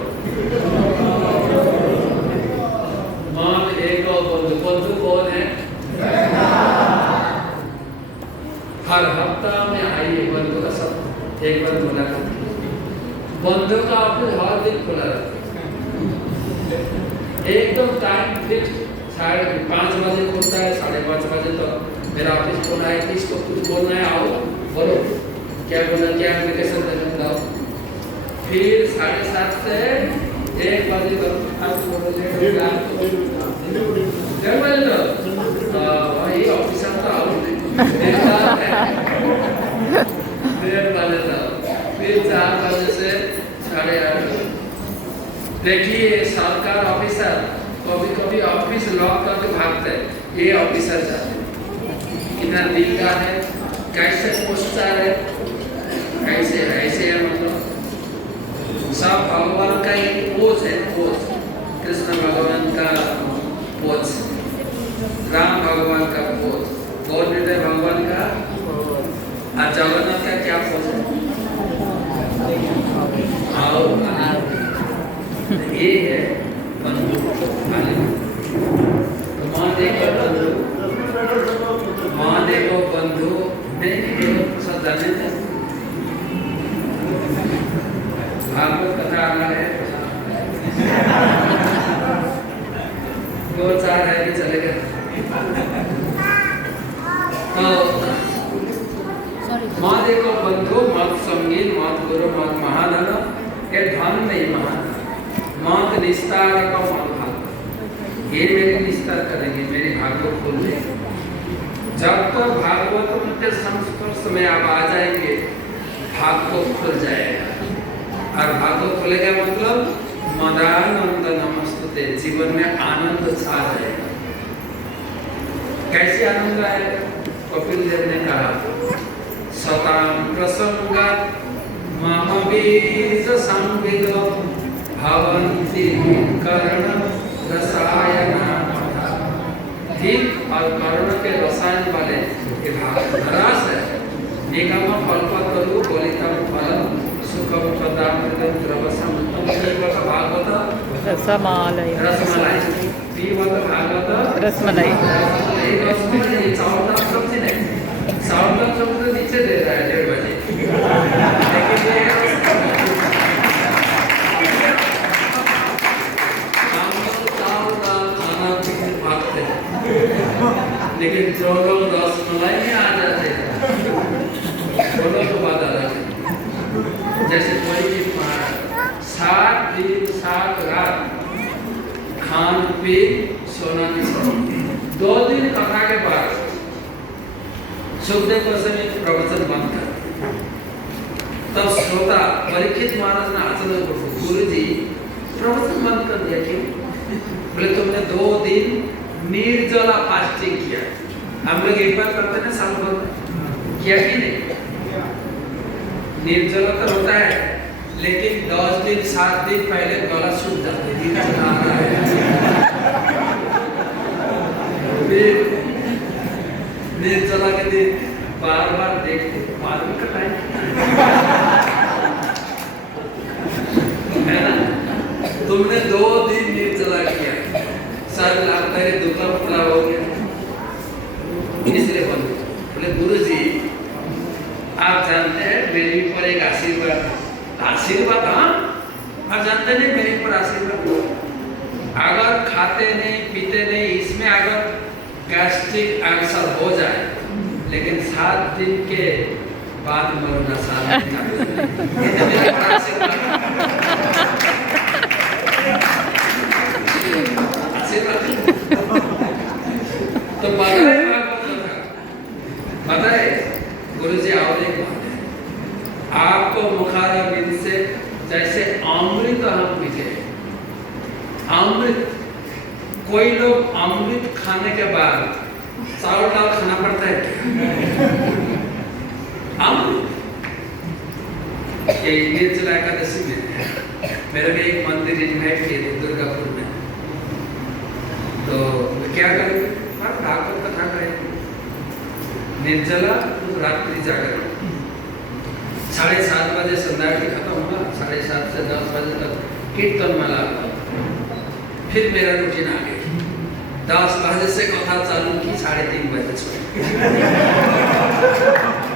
मान एक और बंधु कौन है? हर हफ्ता में आइए, बंधु का सब एक बार मुलाकात कीजिए। बंधु का ऑफिस हर दिन खुला रहता है, एकदम टाइम फिक्स, 5:30 बजे खुलता है, 5:30 बजे तक मेरा ऑफिस खुला है। किसको कुछ बोलना है आओ, बोलो, क्या बोलना, क्या एप्लीकेशन देना बताओ। फिर 7:30 से 1 बजे तक आप बोलो, 1:30 बजे तक भाई ऑफिसर तो आओ, 1:30 बजे तक, फिर 4 बजे से 8:30। देखिए सरकार ऑफिसर कभी कभी ऑफिस लॉक करके भागते हैं, ये ऑफिसर जाते कितना दिल का है, कैसे पूछता है, कैसे ऐसे है, मतलब सब भगवान का एक पोज है, पोज कृष्ण भगवान का पोज, राम भगवान का पोज, गौरव भगवान का, और जगन्नाथ का क्या पोज है? आओ, ये है बंधु। माँ देखो बंधु सब जाने थे। भागवत कथा आ रहा है, 2-4 है कि चलेगा। तो माँ देखो बंधु, मत संगीत, मत गुरु, मत महाधन, ये धन नहीं महान, मत निस्तार का मत भाग, ये मेरी निस्तार करेंगे, मेरी भागवत खोल देंगे। जब तक भागवत के संस्पर्श में आप आ जाएंगे, भागवत खुल जाएगा, और भागवत खुलेगा मतलब मदानंद नमस्तुते, जीवन में आनंद छा जाएगा। कैसे आनंद आएगा? कपिल देव ने कहा, सताम प्रसंगात मम बीज संविदो भवन्ति कर्ण रसायना। ठीक और कर्ण के रसायन वाले रस है। निगम फलपत्रु गलितम फलम सुखम पदामृतम द्रवसम भागवत रसमालय, रसमलाई पीवत भागवत रसमलाई, रसमलाई चावल का सब्जी नहीं, चावल का सब्जी तो नीचे दे रहा है 1:30 बजे, लेकिन ये लेकिन जो लोग रसमलाई में आ जाते हैं, वो लोग बात आ जाते हैं। जैसे कोई भी 7 दिन 7 रात खान पी सोना नहीं, 2 दिन कथा के बाद सुखदेव गोस्वामी प्रवचन बंद कर, तब श्रोता परीक्षित महाराज ने अचानक बोला, गुरु जी प्रवचन बंद कर दिया क्यों? बोले तुमने 2 दिन निर्जला फास्टिंग किया। हम लोग एक बार करते हैं साल भर किया कि नहीं? निर्जला तो होता है, लेकिन 10 दिन 7 दिन पहले गला सूख जाता है, निर्जला आ रहा है। निर्जला के दिन बार-बार देखते, मालूम का टाइम है ना? तुमने 2 दिन निर्जला किया, सर लगता है दुकान खुला हो गया, इसलिए बोले गुरु जी आप जानते हैं मेरे ऊपर एक आशीर्वाद, हाँ आप जानते नहीं मेरे ऊपर आशीर्वाद, अगर खाते नहीं पीते नहीं, इसमें अगर गैस्ट्रिक अल्सर हो जाए, लेकिन 7 दिन के बाद मरना साल तो बताए गुरु जी और एक बात है, कोई लोग अमृत खाने के बाद चावल दाल खाना पड़ता है क्या? अमृत ये निर्जला एकादशी में मेरे भी एक मंदिर इन्वाइट किए थे दुर्गापुर में, तो क्या करेंगे? भागवत कथा करेंगे, निर्जला रात्रि जागरण। 7:30 बजे संध्या की खत्म हुआ, 7:30 से 10 बजे तक कीर्तन माला, फिर मेरा रूटीन आ गया। 10 बजे से कथा चालू की, 3:30 बजे छोड़ी।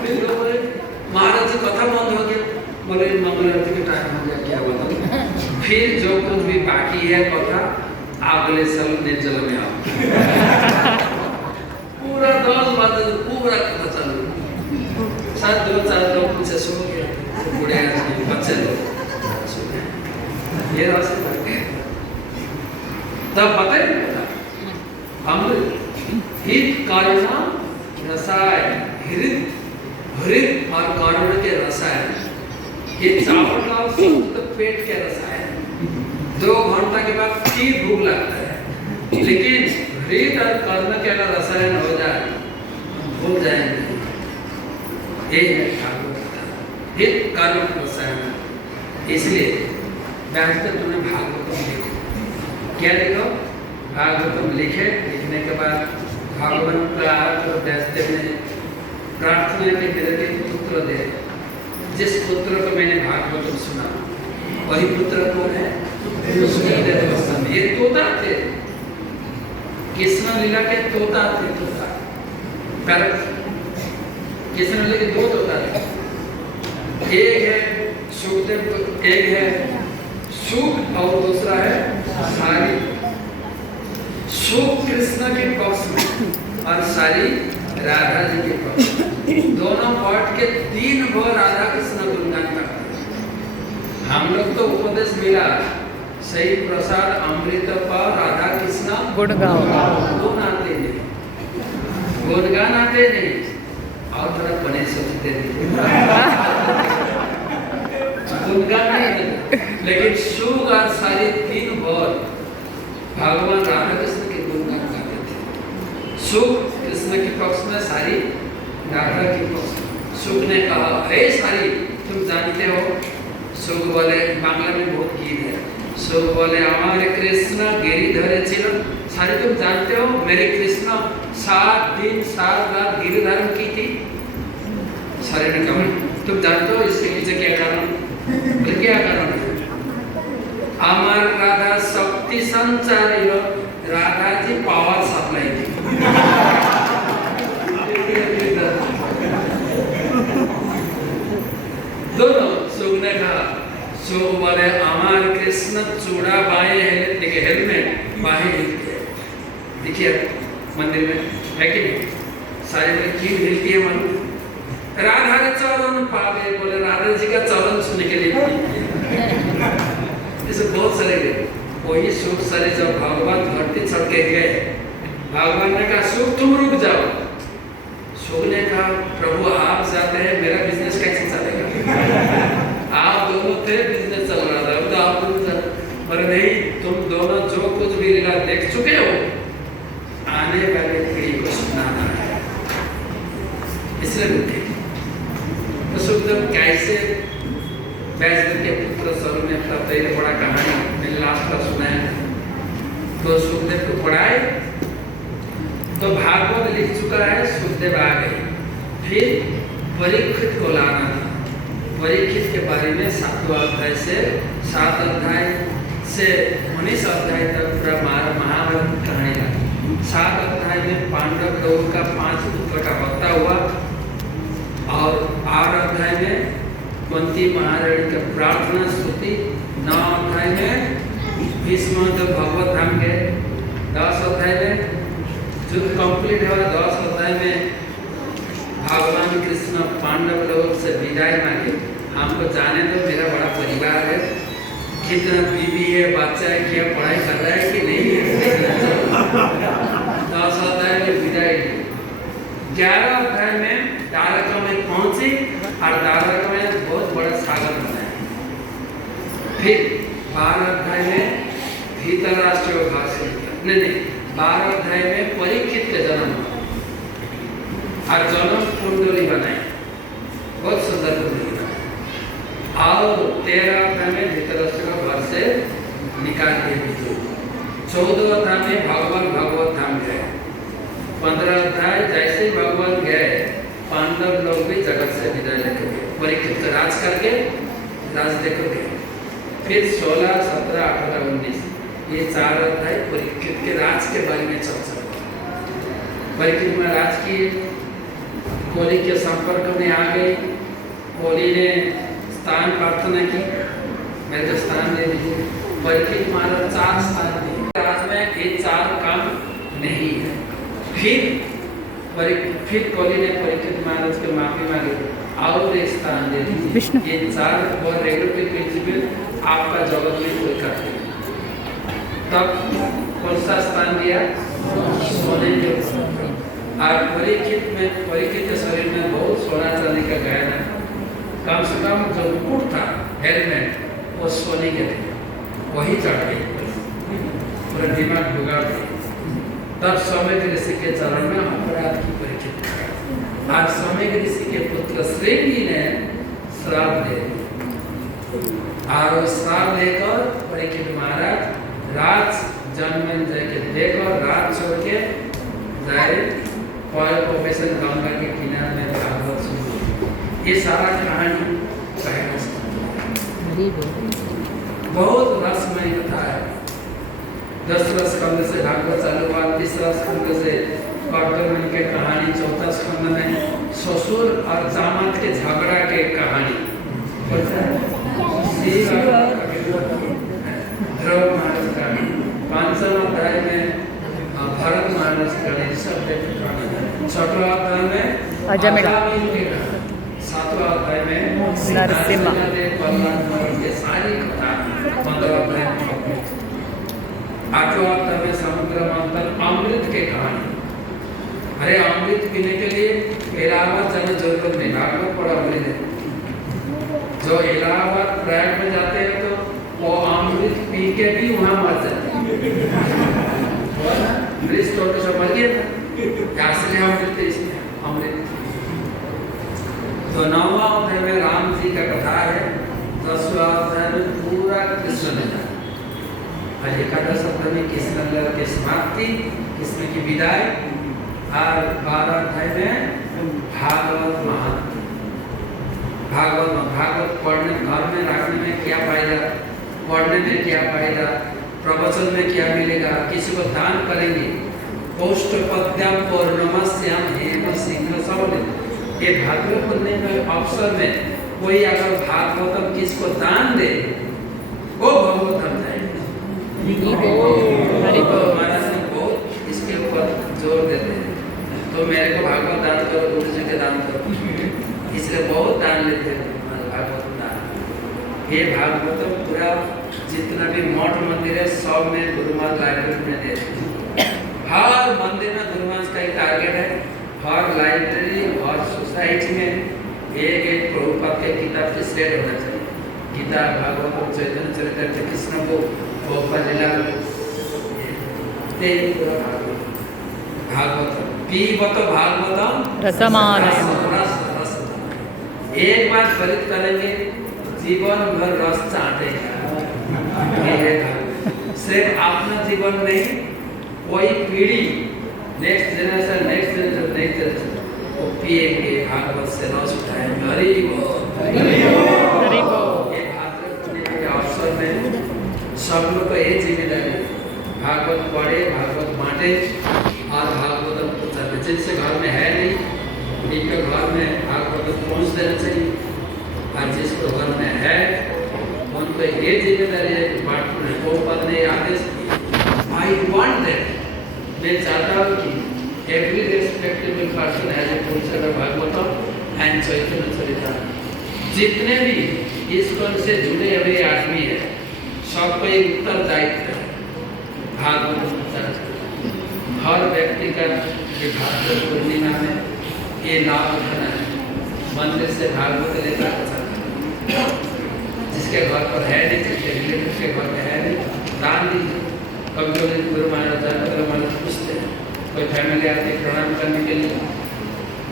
फिर लोग बोले महाराज जी कथा बंद हो गया, बोले मंगल आरती के टाइम हो गया, क्या बताऊं? फिर जो कुछ भी बाकी है कथा अगले साल निर्जला में आओ। पूरा 10 बजे पूरा कथा चालू, शायद 2-4 लोग कुछ सो गए, बूढ़े आदमी बच्चे लोग सो गए। ये रास्ते पर तब बताए अमृत हित कारुणा रसायन, हृदय और कारुणा के रसायन, ये चावल दाल तो पेट के रसायन। 2 घंटा के बाद फिर भूख लगता है, लेकिन हृदय और कारुणा के रसायन हो जाए, भूल जाएंगे। ये है हित कारुणा रसायन। इसलिए बैठकर तुमने भागवतम लिखो। क्या लिखो? भागवतम लिखे। लिखने के बाद भगवान का व्यस्ते में प्रार्थना के मेरे लिए पुत्र दे। जिस पुत्र को मैंने भागवतम सुना वही पुत्र कौन है? ये तोता थे, कृष्ण लीला के तोता थे। तोता कृष्ण लीला के 2 तोता थे, एक है सुखदेव, एक है सुख और दूसरा है सारी। सुख कृष्ण के पक्ष में और सारी राधा जी के पक्ष में। दोनों पाठ के 3 बार राधा कृष्ण गुणगान करते हैं। हम लोग तो उपदेश मिला सही प्रसाद अमृत पर राधा कृष्ण गुणगान आते नहीं, गुणगान आते नहीं, और थोड़ा पने सोचते नहीं, गुणगान नहीं, लेकिन सुख और सारी 3 बार भगवान राधा कृष्ण के गुणगान गाते थे। सुख कृष्ण के पक्ष में, सारी राधा के पक्ष में। सुख ने कहा, हे सारी तुम जानते हो, सुख बोले बांग्ला में बहुत गीत है, सुख बोले हमारे कृष्ण गिरिधर चिर। सारी तुम जानते हो मेरे कृष्ण 7 दिन 7 रात गिरिधारण की थी। सारे ने कहा तुम जानते हो इसके पीछे क्या कारण? क्या कारण है? আমার রাধা শক্তি সঞ্চারী, রাধা जी पावर सप्लाई थी। दोनों सुख ने कहा, सुख बोले हमार कृष्ण चूड़ा बाएं हेलमेट बाएं देखिए मंदिर में है कि नहीं? सारे में क्यों हिलती है मन? राधा के चरण पावे, बोले राधा जी का चरण सुनने के लिए। ऐसे बहुत सारे वही सुख सारे जब भगवान धरती चढ़ के गए, भगवान ने कहा सुख तुम रुक जाओ। सुख ने कहा प्रभु आप जाते हैं, मेरा बिजनेस कैसे चलेगा? आप दोनों थे, बिजनेस चल रहा था, तो आप दोनों पर नहीं, तुम दोनों जो कुछ भी लीला देख चुके हो, आने वाले पीढ़ी को सुनाना है, इसलिए रुके। तो सुखदेव कैसे वैष्णव के पुत्र स्वरूप में अपना पहले बड़ा कहानी मैंने लास्ट का सुनाया। तो सुखदेव को पढ़ाए, तो भागवत लिख चुका है, सुखदेव आ गए। फिर परीक्षित को लाना था। परीक्षित के बारे में 7वां अध्याय से 7 अध्याय से 19 अध्याय तक पूरा महाभारत की कहानी लगी। 7 अध्याय में पांडव लोगों का 5 पुत्र का वक्ता हुआ, और 8 अध्याय में कुंती महारानी का प्रार्थना स्तुति। 9 अध्याय में भीष्म तो भगवत धाम गए। 10 अध्याय में युद्ध कंप्लीट हुआ। 10 अध्याय में भगवान कृष्ण पांडव लोगों से विदाई मांगे, हमको जाने दो, मेरा बड़ा परिवार है, कितना बीवी है, बच्चा है, क्या पढ़ाई कर रहा है कि नहीं है। 10 अध्याय में विदाई। 11 अध्याय में द्वारका में पहुंची और द्वारका में बहुत बड़ा सागर बनाया। फिर 12 अध्याय में धृतराष्ट्र को भाषण किया। नहीं 12 अध्याय में परीक्षित का जन्म हुआ और जन्म कुंडली बनाए, बहुत सुंदर कुंडली बनाए। और 13 अध्याय में धृतराष्ट्र को घर से निकाल दिए। 14 अध्याय में भगवान भागवत धाम गए। 15 अध्याय जैसे ही भगवान गए, पांडव लोग भी जगत से विदाई लेकर गए, परीक्षित को राज करके राज देकर गए। फिर 16, 17, 18, 19 ये 4 अध्याय परीक्षित के राज के बारे में चर्चा। परीक्षित में राज किए, कोली के संपर्क में आ गए, कोली ने स्थान प्रार्थना की, मेरे को स्थान दे दीजिए। परीक्षित महाराज 4 स्थान दिए, राज में ये 4 काम नहीं है। फिर कोली ने परीक्षित महाराज के माफी मांगी और एक स्थान दे दीजिए। ये 4 बहुत रेगुलर प्रिंसिपल आपका जगत में कोई करते हैं। तब कौन सा स्थान दिया? सोने के। और परीक्षित के शरीर में बहुत सोना चांदी का गहना है, कम से कम जो मुकुट था, हेलमेट, वो सोने के थे, वही चढ़ गए, पूरा दिमाग बिगाड़ दिया। तब समय के ऋषि के चरण में अपराध की परीक्षित आज समय के ऋषि के पुत्र श्रेणी ने श्राप दे दिया और श्राप देकर परीक्षित महाराज राज जन्मेंद्र के देकर राज छोड़ के जाए प्रोफेशन गंगा के किनारे में भागवत सुन। ये सारा कहानी बहुत रसमय कथा है। 10 स्कंद से भागवत चालू हुआ, 3 स्कंद से कर्दमन के कहानी, 4 स्कंद में ससुर और दामाद के झगड़ा के कहानी, ध्रुव महाराज का, 5वां अध्याय में भरत महाराज का सब कहानी, 6वां अध्याय में अजमेर, 7वां अध्याय में नरसिम्हा के सारी कथा, 15वां अध्याय में 8वां अध्याय में समुद्र मंथन अमृत के कहानी। अरे अमृत पीने के लिए इलाहाबाद जाने जरूरत नहीं, भागवत पढ़ा अमृत है। जो इलाहाबाद प्रयाग में जाते हैं तो वो अमृत पी के भी वहां मर जाते हैं। मृत तो सब मर गया, असली अमृत इसमें अमृत। तो 9वां अध्याय में राम जी का कथा है, 10वां अध्याय में पूरा कृष्ण लीला, और 11 सप्तमी कृष्ण लीला की समाप्ति, कृष्ण की विदाई, और 12 अध्याय में भागवत महात्म्य। भागवत पढ़ने, घर में रखने में क्या फायदा, पढ़ने में क्या फायदा, प्रवचन में क्या मिलेगा, किसी को दान करेंगे, पौष्टपद्यम पौर्णमस्याम हेम सिंह सौल। ये भागवत पढ़ने में अवसर में कोई अगर भागवतम किसको दान दे, वो भगवत हम जाएंगे। महाराज ने बहुत इसके ऊपर जोर देते हैं, तो मेरे को भागवत दान करो, गुरु जी के दान करो, इसलिए बहुत दान लेते हैं भागवत दान। ये भागवत पूरा जितना भी मठ मंदिर है सब में गुरुमान लाइब्रेरी में देते हैं। हर मंदिर में गुरुमान का एक टारगेट है, हर लाइब्रेरी और सोसाइटी में एक प्रभुपाद के किताब की स्लेट होना चाहिए। गीता, भागवत, चैतन्य चरित्र, कृष्ण को लीला भागवत पीबत भागवतम रसमालयम। एक बार फलित करेंगे, जीवन भर रस चाटेगा। सिर्फ अपना जीवन नहीं, कोई पीढ़ी, नेक्स्ट जनरेशन वो पिएंगे, भागवत से रस उठाएंगे। हरि बोल। ये भागवत पढ़ने के अवसर में सब लोग को ये जिम्मेदारी, भागवत पढ़े, भागवत बांटे और भागवत पहुंचाते। जिनसे घर में है नहीं, उनके घर में भागवत पहुंच देना चाहिए, और जिसको घर में है उनको ये जिम्मेदारी है कि बांटना। प्रभुपाद ने आदेश दिया, आई वांट दैट, मैं चाहता हूँ कि every respectable person has a portion of Bhagavatam and Chaitanya Charitra. जितने भी इसको से जुड़े हुए आदमी है, सबको एक उत्तरदायित्व है भागवत चरित्र। हर व्यक्ति का ये भागवत पूर्णिमा में ये लाभ उठाना है, मंदिर से भागवत लेकर जिसके घर पर है नहीं, जिसके रिलेटिव के घर में है नहीं, दान दीजिए। कभी कभी गुरु महाराज पूछते हैं, कोई फैमिली आती है प्रणाम करने के लिए,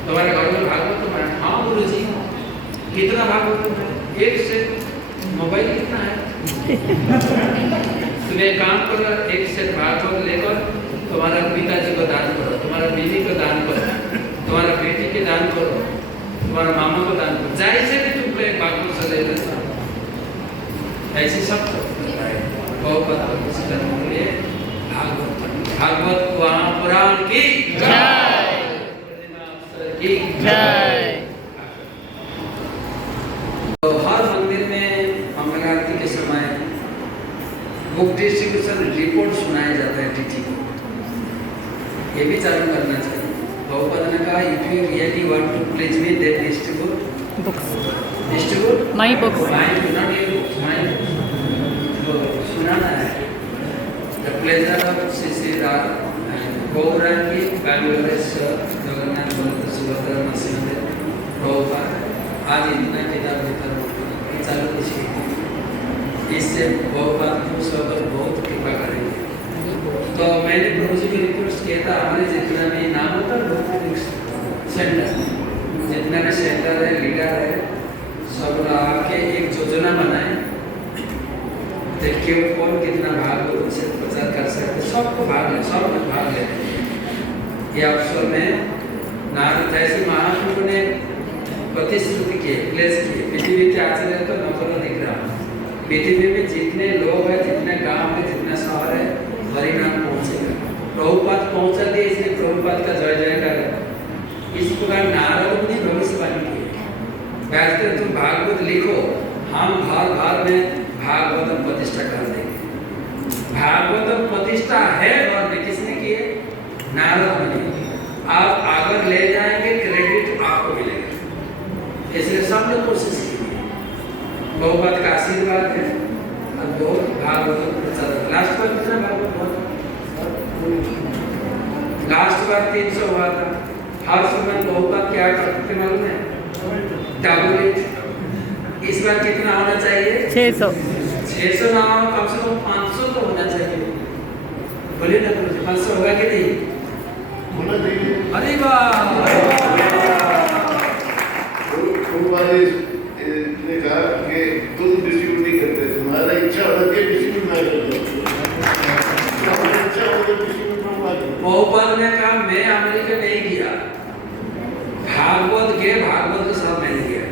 तुम्हारे घर में भागवत है? हाँ गुरु जी। कितना भागवत है? एक से मोबाइल कितना है? तुम्हें काम करो, एक से भागवत लेकर तुम्हारा पिताजी को दान करो, तुम्हारा बीवी को दान करो, तुम्हारा बेटी के दान करो, तुम्हारा मामा को दान करो, जाए से भी तुमको एक भागवत से ले लेता। ऐसे सब भागवत पुराण की जय की जय। तो हर मंदिर में मंगल आरती के समय बुक डिस्ट्रीब्यूशन रिपोर्ट सुनाया जाता है टीटी को, ये भी चालू करना चाहिए। बहुपद ने कहा if you really want to please me then distribute my books सुनाना है। The pleasure of Shri Shri Gaurangi Bangaloreshwar Jagannath Baldev Subhadra Narasimha Prabhupada आज इतना किताब वितरण चालू की, इससे बहुपात खुश होकर बहुत कृपा करेंगे। तो मैंने प्रभु जी की रिक्वेस्ट किया था, हमने जितना भी नाम होता है सेंटर, जितना भी सेंटर है लीडर है, सब आके एक योजना बनाए, देखिए कौन कितना भाग से प्रचार कर सकते, सबको भाग ले, सब में भाग लेते हैं। ये अवसर में नारद जैसे महाप्रभु ने प्रतिश्रुति किए, प्लेस किए, पृथ्वी के आचरण तो नजर दिख रहा, पृथ्वी में जितने लोग हैं, जितने गांव है, जितने शहर है, हरिनाम पहुंचेगा। प्रभुपाद पहुंचा दिए, इसलिए प्रभुपाद का जय जयकार है। इस प्रकार नारद ने भविष्यवाणी की, बैठकर तुम भागवत लिखो, हम घर घर में भागवतम प्रतिष्ठा कर देंगे। भागवतम प्रतिष्ठा है और में किसने की है? नारद ने। आप अगर ले जाएंगे क्रेडिट आपको मिलेगा, इसलिए सब लोग कोशिश कीजिए। बहुपत का आशीर्वाद है और बहुत भागवतम प्रचार। लास्ट बार कितना भागवत हुआ? लास्ट बार 300 हुआ था। हर समय बहुपत क्या करते मालूम है? Double it. इस बार कितना होना चाहिए? 600 ना हो, कम से कम 500 तो होना चाहिए। बोलिए ना, 500 होगा कि नहीं? होना चाहिए। अरे वाह, ने कहा कि तुम डिस्ट्रीब्यूट नहीं करते, तुम्हारा इच्छा होती है डिस्ट्रीब्यूट ना करते, इच्छा होती है डिस्ट्रीब्यूट ना करते। बहुपद ने कहा मैं अमेरिका नहीं गया, भागवत के साथ मैंने किया।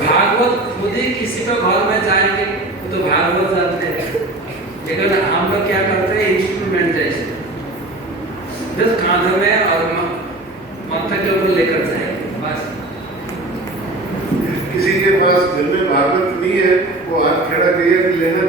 भागवत खुद ही किसी का घर में जाएंगे तो भागवत जाते हैं, लेकिन हम लोग क्या करते हैं? इंस्ट्रूमेंट जैसे बस कांधों में और माथा के ऊपर लेकर जाएंगे बस। किसी के पास घर में भागवत नहीं है, वो हाथ खड़ा किया लेना